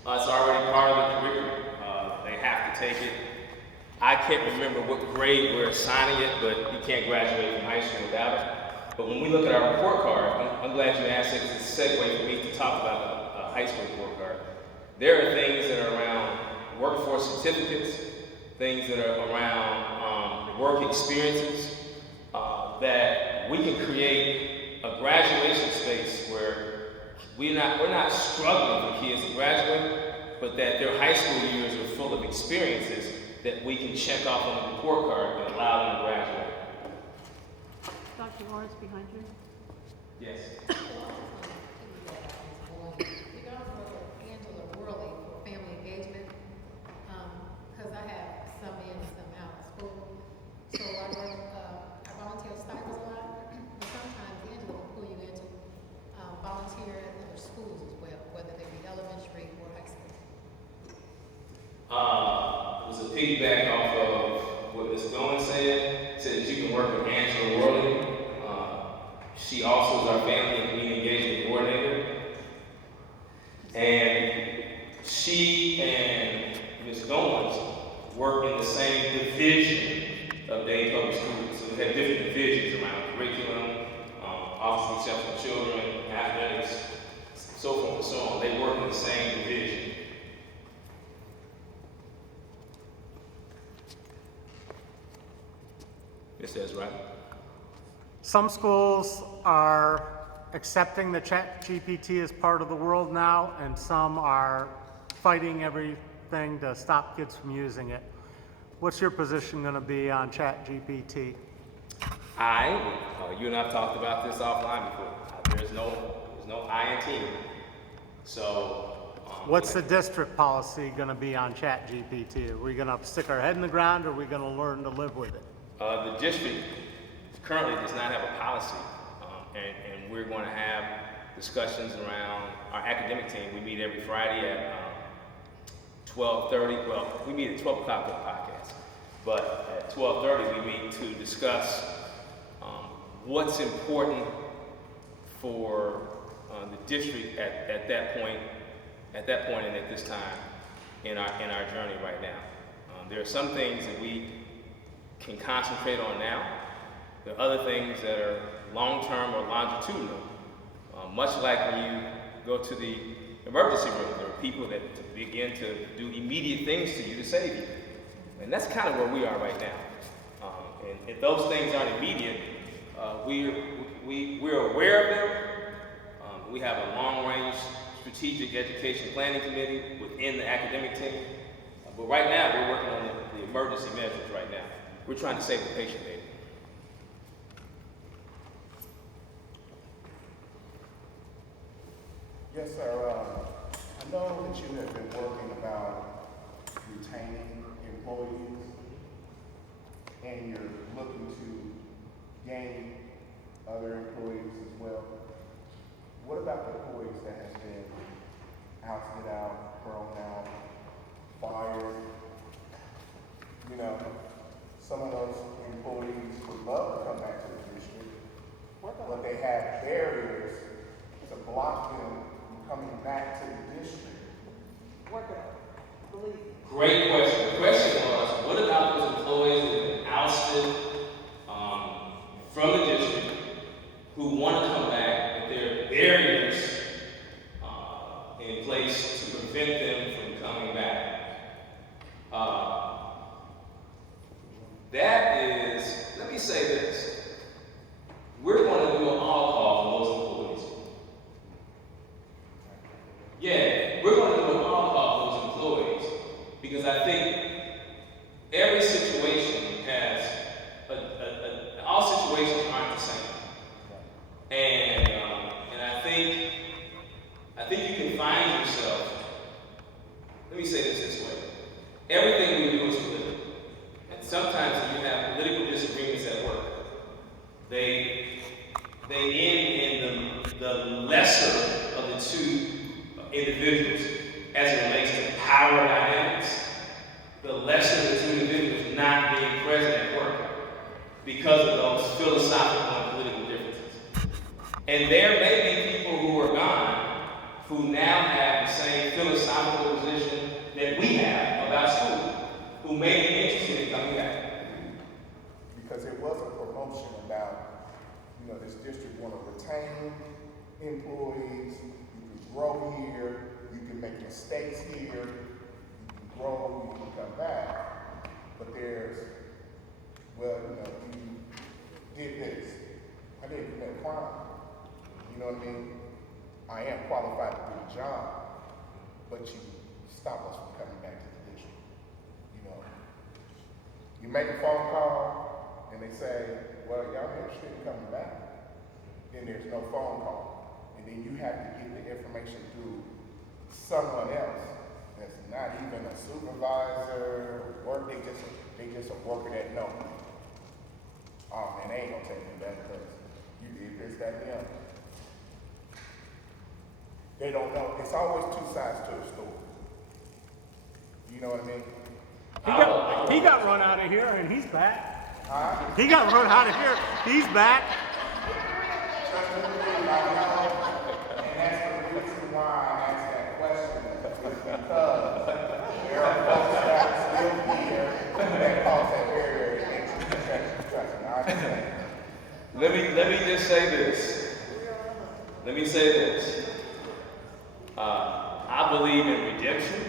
that? It's already part of the curriculum. They have to take it. I can't remember what grade we're assigning it, but you can't graduate from high school without it. But when we look at our report card, I'm glad you asked it because it's a segue for me to talk about the high school report card. There are things that are around workforce certificates, things that are around work experiences, that we can create a graduation space where we're not struggling for kids to graduate, but that their high school years are full of experiences that we can check off on the report card and allow them to graduate. Dr. Lawrence behind you. Yes. We can also look at Angela Worley for family engagement, because I have some in, some out of school. So I volunteer with stipends a lot, but sometimes Angela will pull you into volunteer at other schools as well, whether they be elementary or high school. It was a piggyback off of what Ms. Goins said that you can work with Angela Worley. She also is our family and community engagement coordinator. And she and Ms. Goins work in the same division of Dayton Public Schools. So we have different divisions around curriculum, Office of Exceptional Children, athletics, so forth and so on. They work in the same division. Mr. Ezra. Some schools are accepting the ChatGPT as part of the world now, and some are fighting everything to stop kids from using it. What's your position going to be on ChatGPT? You and I have talked about this offline before. There's no I in team. So. What's the district policy going to be on ChatGPT? Are we going to stick our head in the ground, or are we going to learn to live with it? The district currently does not have a policy, and we're going to have discussions around our academic team. We meet every Friday at 12:30. Well, we meet at 12 o'clock for the podcast, but at 12:30 we meet to discuss what's important for the district at that point and at this time in our journey right now. There are some things that we can concentrate on now. There are other things that are long-term or longitudinal. Much like when you go to the emergency room, there are people that begin to do immediate things to you to save you. And that's kind of where we are right now. And if those things aren't immediate, we're aware of them. We have a long-range strategic education planning committee within the academic team. But right now, we're working on the emergency measures right now. We're trying to save the patient, baby. Yes, sir. I know that you have been working about retaining employees, and you're looking to gain other employees as well. What about the employees that have been ousted out, thrown out, fired? You know, some of those employees would love to come back to the district, but they have barriers to block them from coming back to the district. Great question. The question was, what about those employees that have been ousted from the district who want to come back, but there are barriers in place to prevent them from coming back? That is, let me say this. We're going to do an all-call for those employees. Yeah, we're going to do an all-call for those employees because I think every situation has, all situations aren't the same. And I think you can find yourself, let me say this way. Everything we do is political. And sometimes you have political disagreements at work. They end in the lesser of the two individuals as it relates to power dynamics. The lesser of the two individuals not being present at work because of those philosophical and political differences. And there may be people who are gone who now have the same philosophical position that we have about school, who may be interested in coming back. Because it was a promotion about, you know, this district want to retain employees, you can grow here, you can make mistakes here, you can grow, you can come back. But there's, well, you know, you did this. I didn't commit a crime. You know what I mean? I am qualified to do the job, but you stop us from coming back to the district. You know, You make a phone call and they say, well, y'all interested in coming back? Then there's no phone call. And then you have to get the information through someone else that's not even a supervisor or they just a worker that know. Oh man, they ain't gonna take me back because you did this, that, and the other. They don't know. It's always two sides to a story. You know what I mean? He got run out of here and he's back. Huh? He got run out of here, he's back. Trust me, I know, and that's the reason why I asked that question, is because there are folks that are still here that cause that very, very interesting. Trust me, I understand. Let me just say this. Let me say this. I believe in redemption.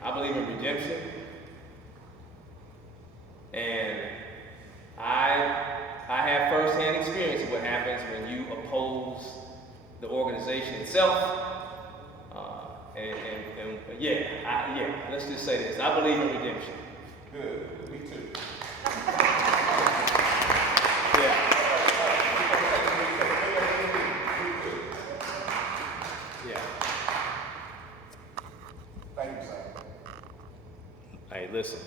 I believe in redemption. And I have firsthand experience of what happens when you oppose the organization itself. Let's just say this. I believe in redemption. Good, me too. Thank you, sir. Hey, listen.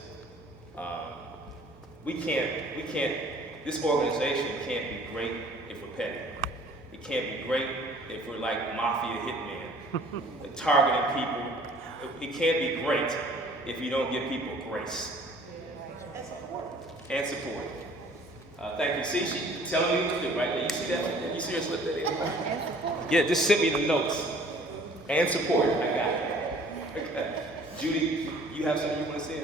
This organization can't be great if we're petty. It can't be great if we're like mafia hitmen, targeting people. It can't be great if you don't give people grace. And support. Thank you. See, she's telling me what to do, right? You see that? You see her slip that in? Yeah, just send me the notes. And support. I got it. Okay. Judy, you have something you want to say?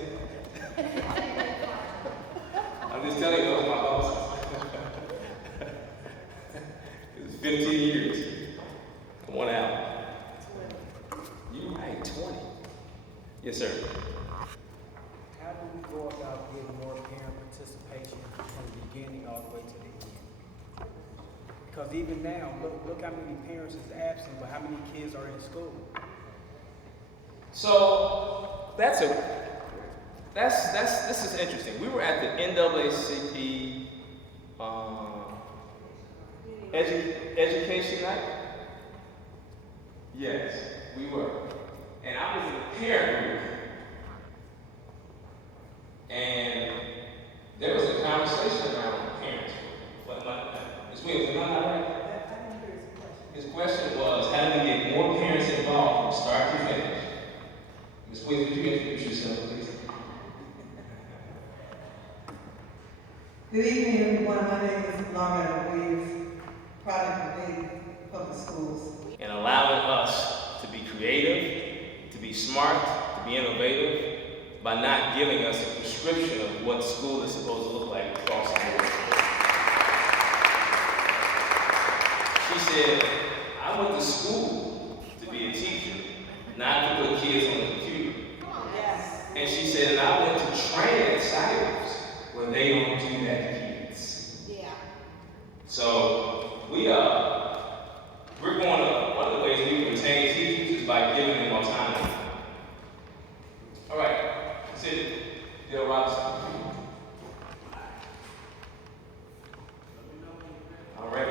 I'm just telling you, those are my bosses. It's 15 years. Come on out. You're right, 20. Yes, sir. How do we go about getting more parent participation from the beginning all the way to the end? Because even now, look how many parents is absent, but how many kids are in school? So this is interesting. We were at the NAACP education night. Yes, we were. And I was in a parent group. And there was a conversation around parents. Ms. Williams, am I not right? His question was, how do we get more parents involved from start to finish? Ms. Williams, would you introduce yourself, please? Good evening, everyone. My name is Laura Williams, product of Dayton Public Schools. And allowing us to be creative, to be smart, to be innovative, by not giving us a prescription of what school is supposed to look like across the board. She said, I went to school to be a teacher, not to put kids on the computer. Yes. And she said, and I went to training centers where they don't do that to kids. Yeah. So we're going to, one of the ways we retain teachers is by giving them autonomy. All right, sit, Dale Robinson. All right.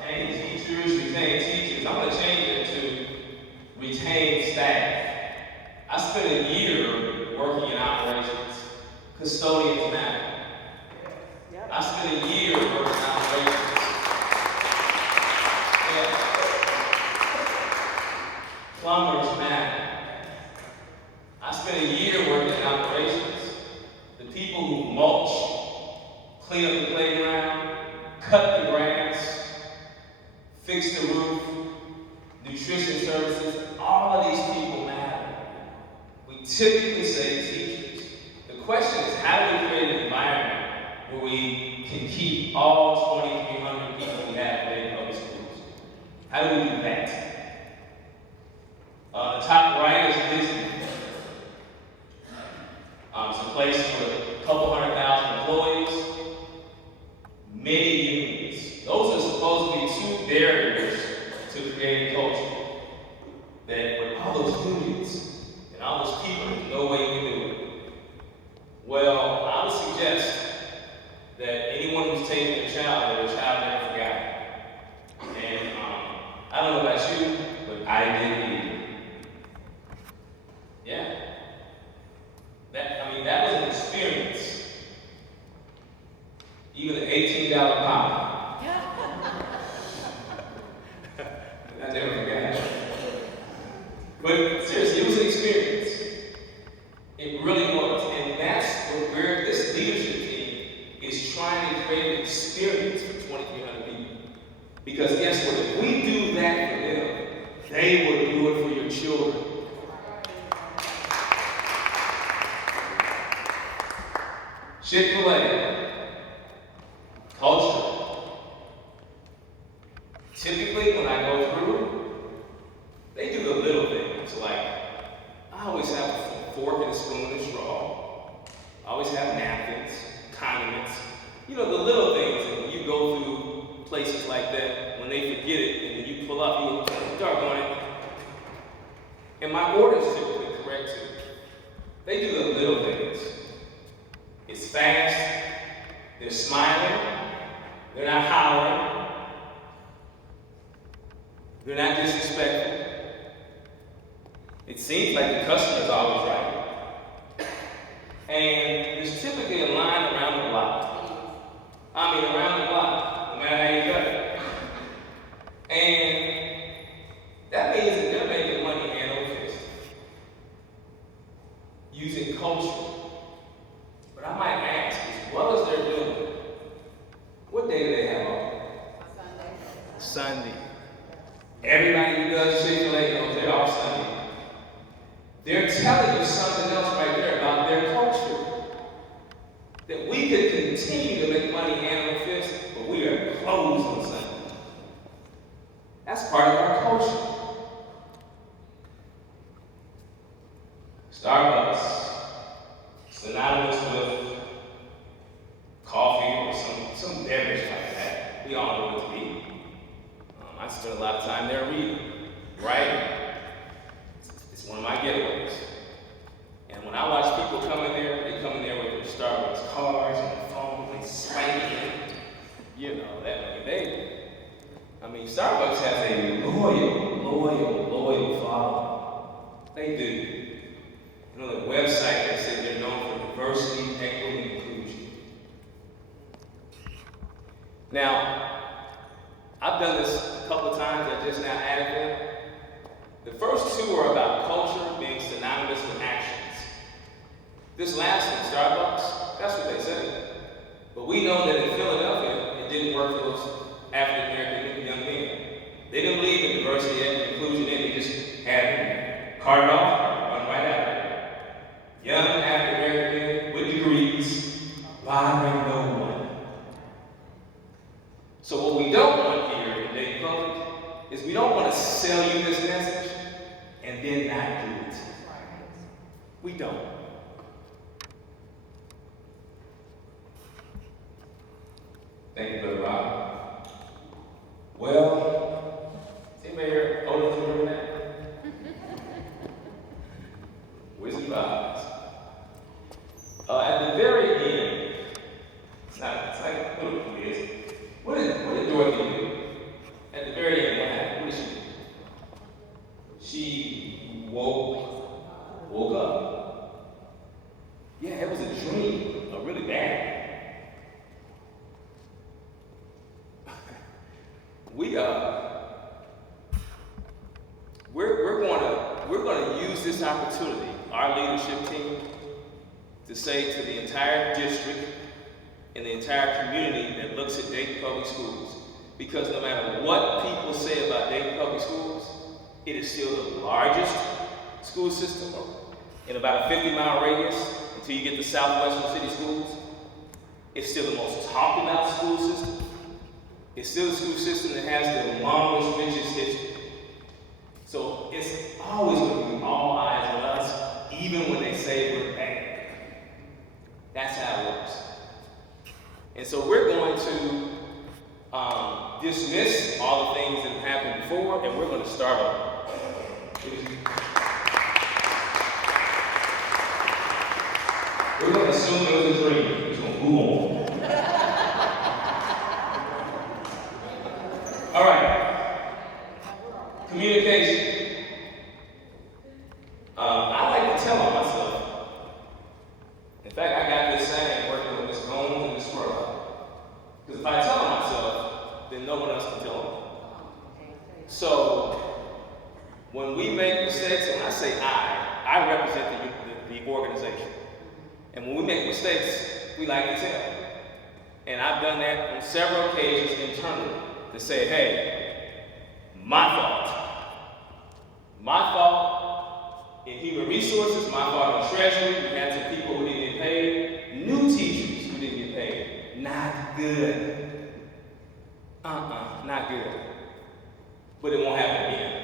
Retain teachers. I'm going to change it to retain staff. I spent a year working in operations. Custodians matter. I spent a year working in operations. Yeah. Plumbers matter. I spent a year working in operations. The people who mulch, clean up the playground, cut the grass, fix the roof, nutrition services, all of these people matter. We typically say teachers. The question is, how do we create an environment where we can keep all 2,300 people we have in public schools? How do we do that? The top right is Disney. It's a place for a couple 100,000 employees, many unions. Those are supposed to be two barriers to creating culture. those unions and all those people, there's no way you can do it. Well, I would suggest that anyone who's taking a child, that a child never forgot. And I don't know about you, but I didn't either. Yeah. That was an experience. Even an $18 pie. I never forgot it. But seriously, it was an experience. It really was. And that's where this leadership team is trying to create an experience for 2,300 people. Because guess what? If we do that for them, they will do it for your children. Chick-fil-A, culture. Typically, when I go through, they do the little things. Like, I always have a fork and a spoon and straw. I always have napkins, condiments. You know, the little things that when you go through places like that, when they forget it, and then you pull up, you go, doggone it. And my order's typically correct too. They do the little things. It's fast, they're smiling, they're not hollering, they're not disrespectful. It seems like the customer's always right. And there's typically a line around the block. Around the block, no matter how you cut it. And that means that they're making money hand over fist. Using culture. But I might ask, as well as they're doing, what day do they have off? Sunday. Everybody who does Chick-fil-A knows they're off Sunday. They're telling you something else right there about their culture. That we could continue to make money hand over fist, but we are closed on Sunday. That's part of our culture. Starbucks, synonymous with coffee or some beverage like that. We all know what to be. I spend a lot of time there reading, writing. It's one of my getaways. And when I watch people come in there, they come in there with their Starbucks cards and their phones, they swipe it. You know, that they. Starbucks has a loyal following. They do. You know, the website that said they're known for diversity, equity, and inclusion. Now, I've done this a couple of times. I just now added them. The first two are about culture being synonymous with actions. This last one, Starbucks, that's what they say. But we know that in Philadelphia, it didn't work for those African American young men. They didn't believe in diversity, equity, inclusion, and they just had them carted off, run right out of there. Young African American men with degrees, bothering no one. So what we don't want here in Dayton Public is we don't want to sell you this message and then not do it. We don't. Thank you, Brother Rob. Well, is anybody here old enough to remember that? Wizard of Oz. At the very end, it's like a little quiz. What did Dorothy do? At the very end, what happened? What did she do? She woke up. Yeah, it was a dream, a really bad one. We're going to use this opportunity, our leadership team, to say to the entire district and the entire community that looks at Dayton Public Schools, because no matter what people say about Dayton Public Schools, it is still the largest school system in about a 50-mile radius until you get to Southwestern City Schools. It's still the most talked about school system. It's still the school system that has the longest, richest history. So it's always going to be all eyes on us, even when they say we're bad. That's how it works. And so we're going to dismiss all the things that have happened before, and we're going to start over. assume it was a dream. We're just gonna move on. All right. Communication. I like to tell on myself. In fact, I got this saying working with Miss Gomes and Miss Squirrel. Because if I tell on myself, then no one else can tell on me. So, when we make mistakes, and when I say I represent the organization. And when we make mistakes, we like to tell. And I've done that on several occasions internally to say, hey, my fault. My fault in human resources, my fault in treasury. We had some people who didn't get paid. New teachers who didn't get paid. Not good. Not good. But it won't happen again.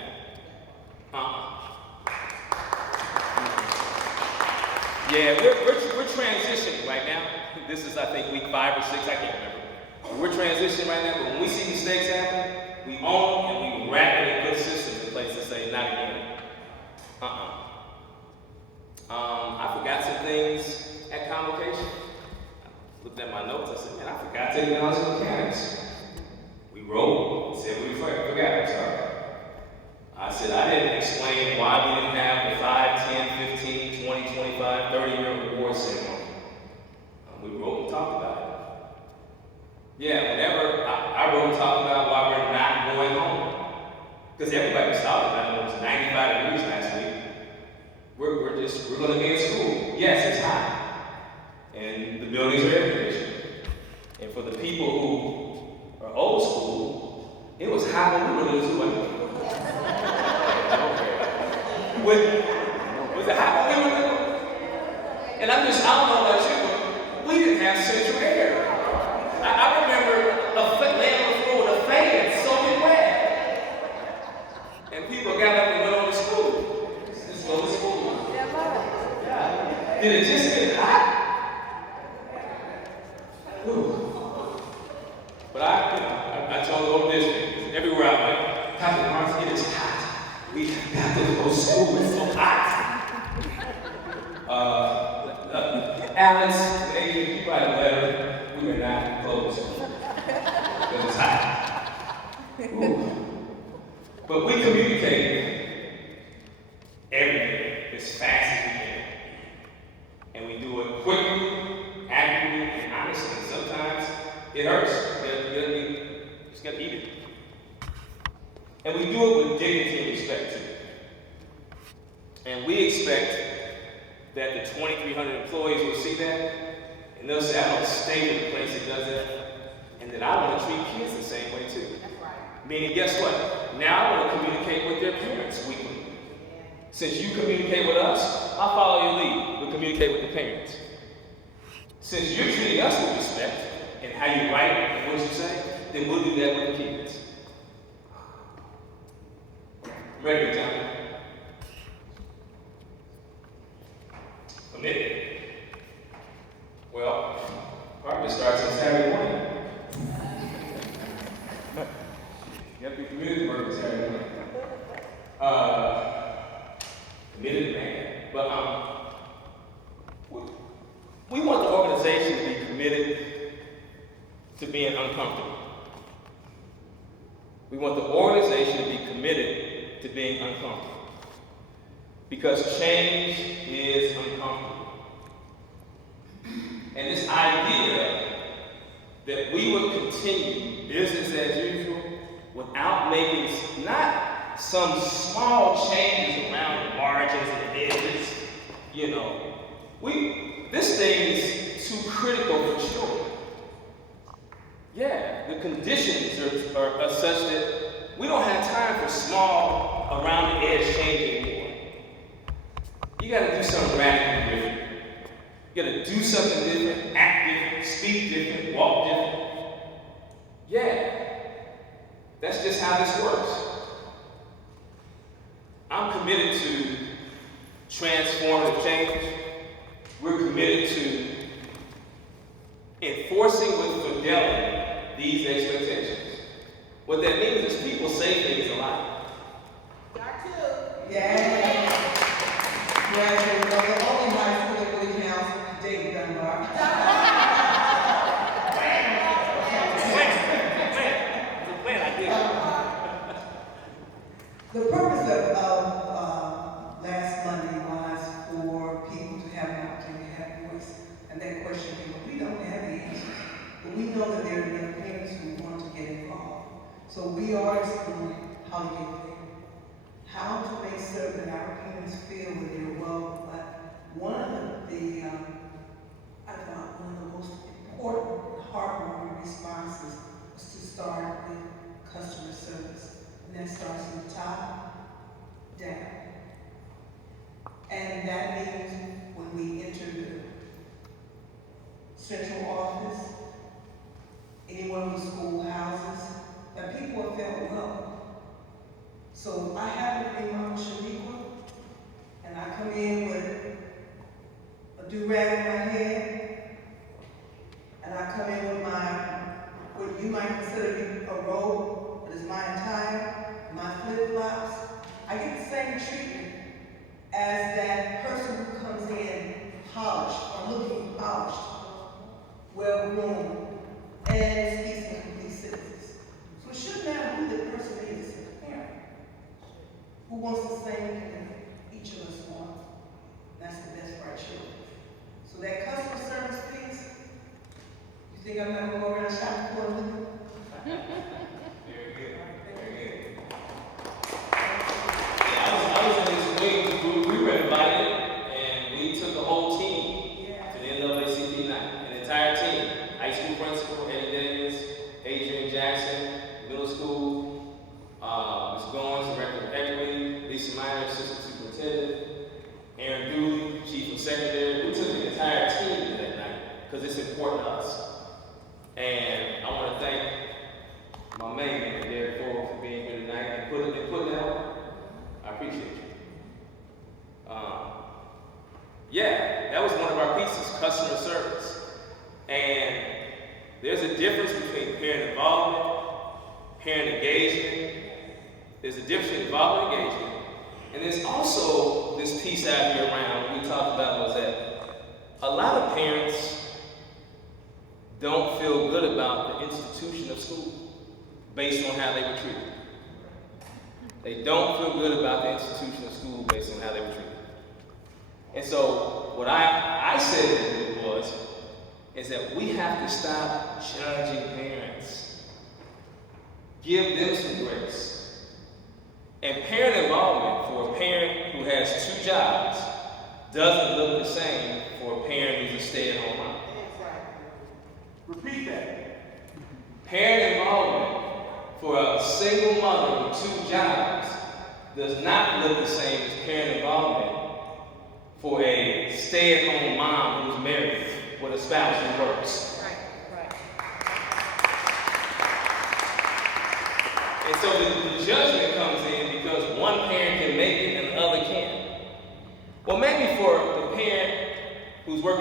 Yeah, we're transitioning right now. This is, I think, week 5 or 6, I can't remember. We're transitioning right now, but when we see mistakes happen, we own them and we rapidly put systems in place to say, not again. I forgot some things at convocation. I looked at my notes, I said, man, I forgot to acknowledge the mechanics. We wrote, said we forgot, I'm sorry. I said, I didn't explain why we didn't have the 5, 10, 15, 20, 25, 30-year reward ceremony. We wrote and talked about it. Yeah, whenever I wrote and talked about why we're not going home. Because everybody was talking about it. It was 95 degrees last week. We're going to be in school. Yes, it's hot. And the buildings are air conditioned. And for the people who are old school, it was hot when we were little too. Was it hot when we were little? And I don't know about you, we didn't have central air. I remember laying on the floor with a fan soaking wet. And people got up and went on to school. Just go to school. Yeah. Did it just get hot? Ooh. But I told the whole district, everywhere I went, Dr. Lawrence, it is hot. We got to go to school, it's so hot. Alice, maybe you write a letter, we were not closed. Because it's hot. Ooh. But we communicate everything as fast as we can. And we do it quickly, accurately, and honestly. And sometimes it hurts. You just gotta eat it. And we do it with dignity and respect too. And we expect that the 2,300 employees will see that, and they'll say, I don't stay with a place that does that, and that I want to treat kids the same way too. That's right. Meaning, guess what? Now I want to communicate with their parents weekly. Since you communicate with us, I'll follow your lead. We'll communicate with the parents. Since you're treating us with respect, and how you write and what you say, then we'll do that with the kids. Ready, John? Committed. Well, probably starts on Saturday morning. You have to be committed to work on Saturday morning. Committed man. But we want the organization to be committed to being uncomfortable. We want the organization to be committed to being uncomfortable. Because change is uncomfortable. And this idea that we would continue business as usual without making not some small changes around the margins and the edges, this thing is too critical for children. Yeah, the conditions are such that we don't have time for small around the edge change anymore. You gotta do something radically different. You gotta do something different, act different, speak different, walk different. Yeah, that's just how this works. I'm committed to transformative change. We're committed to enforcing with fidelity these expectations. What that means is people say things a lot. Yeah. Graduate of the only high school that really counts, Dayton Dunbar. The purpose of last Monday was for people to have an opportunity to have voice. And that question came up. We don't have the answers, but we know that there are enough parents who want to get involved. So we are exploring how to get there. How to make certain that our parents feel that they're welcome. But one of the I thought one of the most important, heartwarming responses was to start with customer service. And that starts from the top down. And that means when we enter the central office, anywhere in the schoolhouses, that people have felt welcome. So I happen to be Mama Shaniqua, and I come in with a do-rag in my head, and I come in with what you might consider a robe, but it's my attire, my flip-flops. I get the same treatment as that person who comes in polished or looking polished, well-groomed, and speaks in complete sentences. So it shouldn't matter who the person is, the parent, who wants the same thing that each of us want. That's the best for our children. So that customer service piece, you think I'm not going to go around shopping for them? Very good. Very good. Yeah, I was in this wing group. We were invited, and we took a whole team to the NAACP night. An entire team. High school principal, Eddie Davis, Adrian Jackson, middle school, Ms. Goins, Director of Equity, Lisa Minor, Assistant Superintendent, Aaron Dooley, Chief of Secretary. We took the entire team to that night because it's important to us. And I want to thank my main man, Derek Ford, for being here tonight and putting that on. I appreciate you. Yeah, that was one of our pieces, customer service. And there's a difference between parent involvement, parent engagement. There's a difference between involvement and engagement. And there's also this piece out here around we talked about was that a lot of parents don't feel good about the institution of school based on how they were treated. They don't feel good about the institution of school based on how they were treated. And so what I said is that we have to stop judging parents. Give them some grace. And parent involvement for a parent who has 2 jobs doesn't look the same for a parent who's a stay-at-home mom. Repeat that. Parent involvement for a single mother with 2 jobs does not look the same as parent involvement for a stay-at-home mom who's married with a spouse who works. Right. And so the judgment comes in because one parent can make it and the other can't. Well, maybe for the parent who's working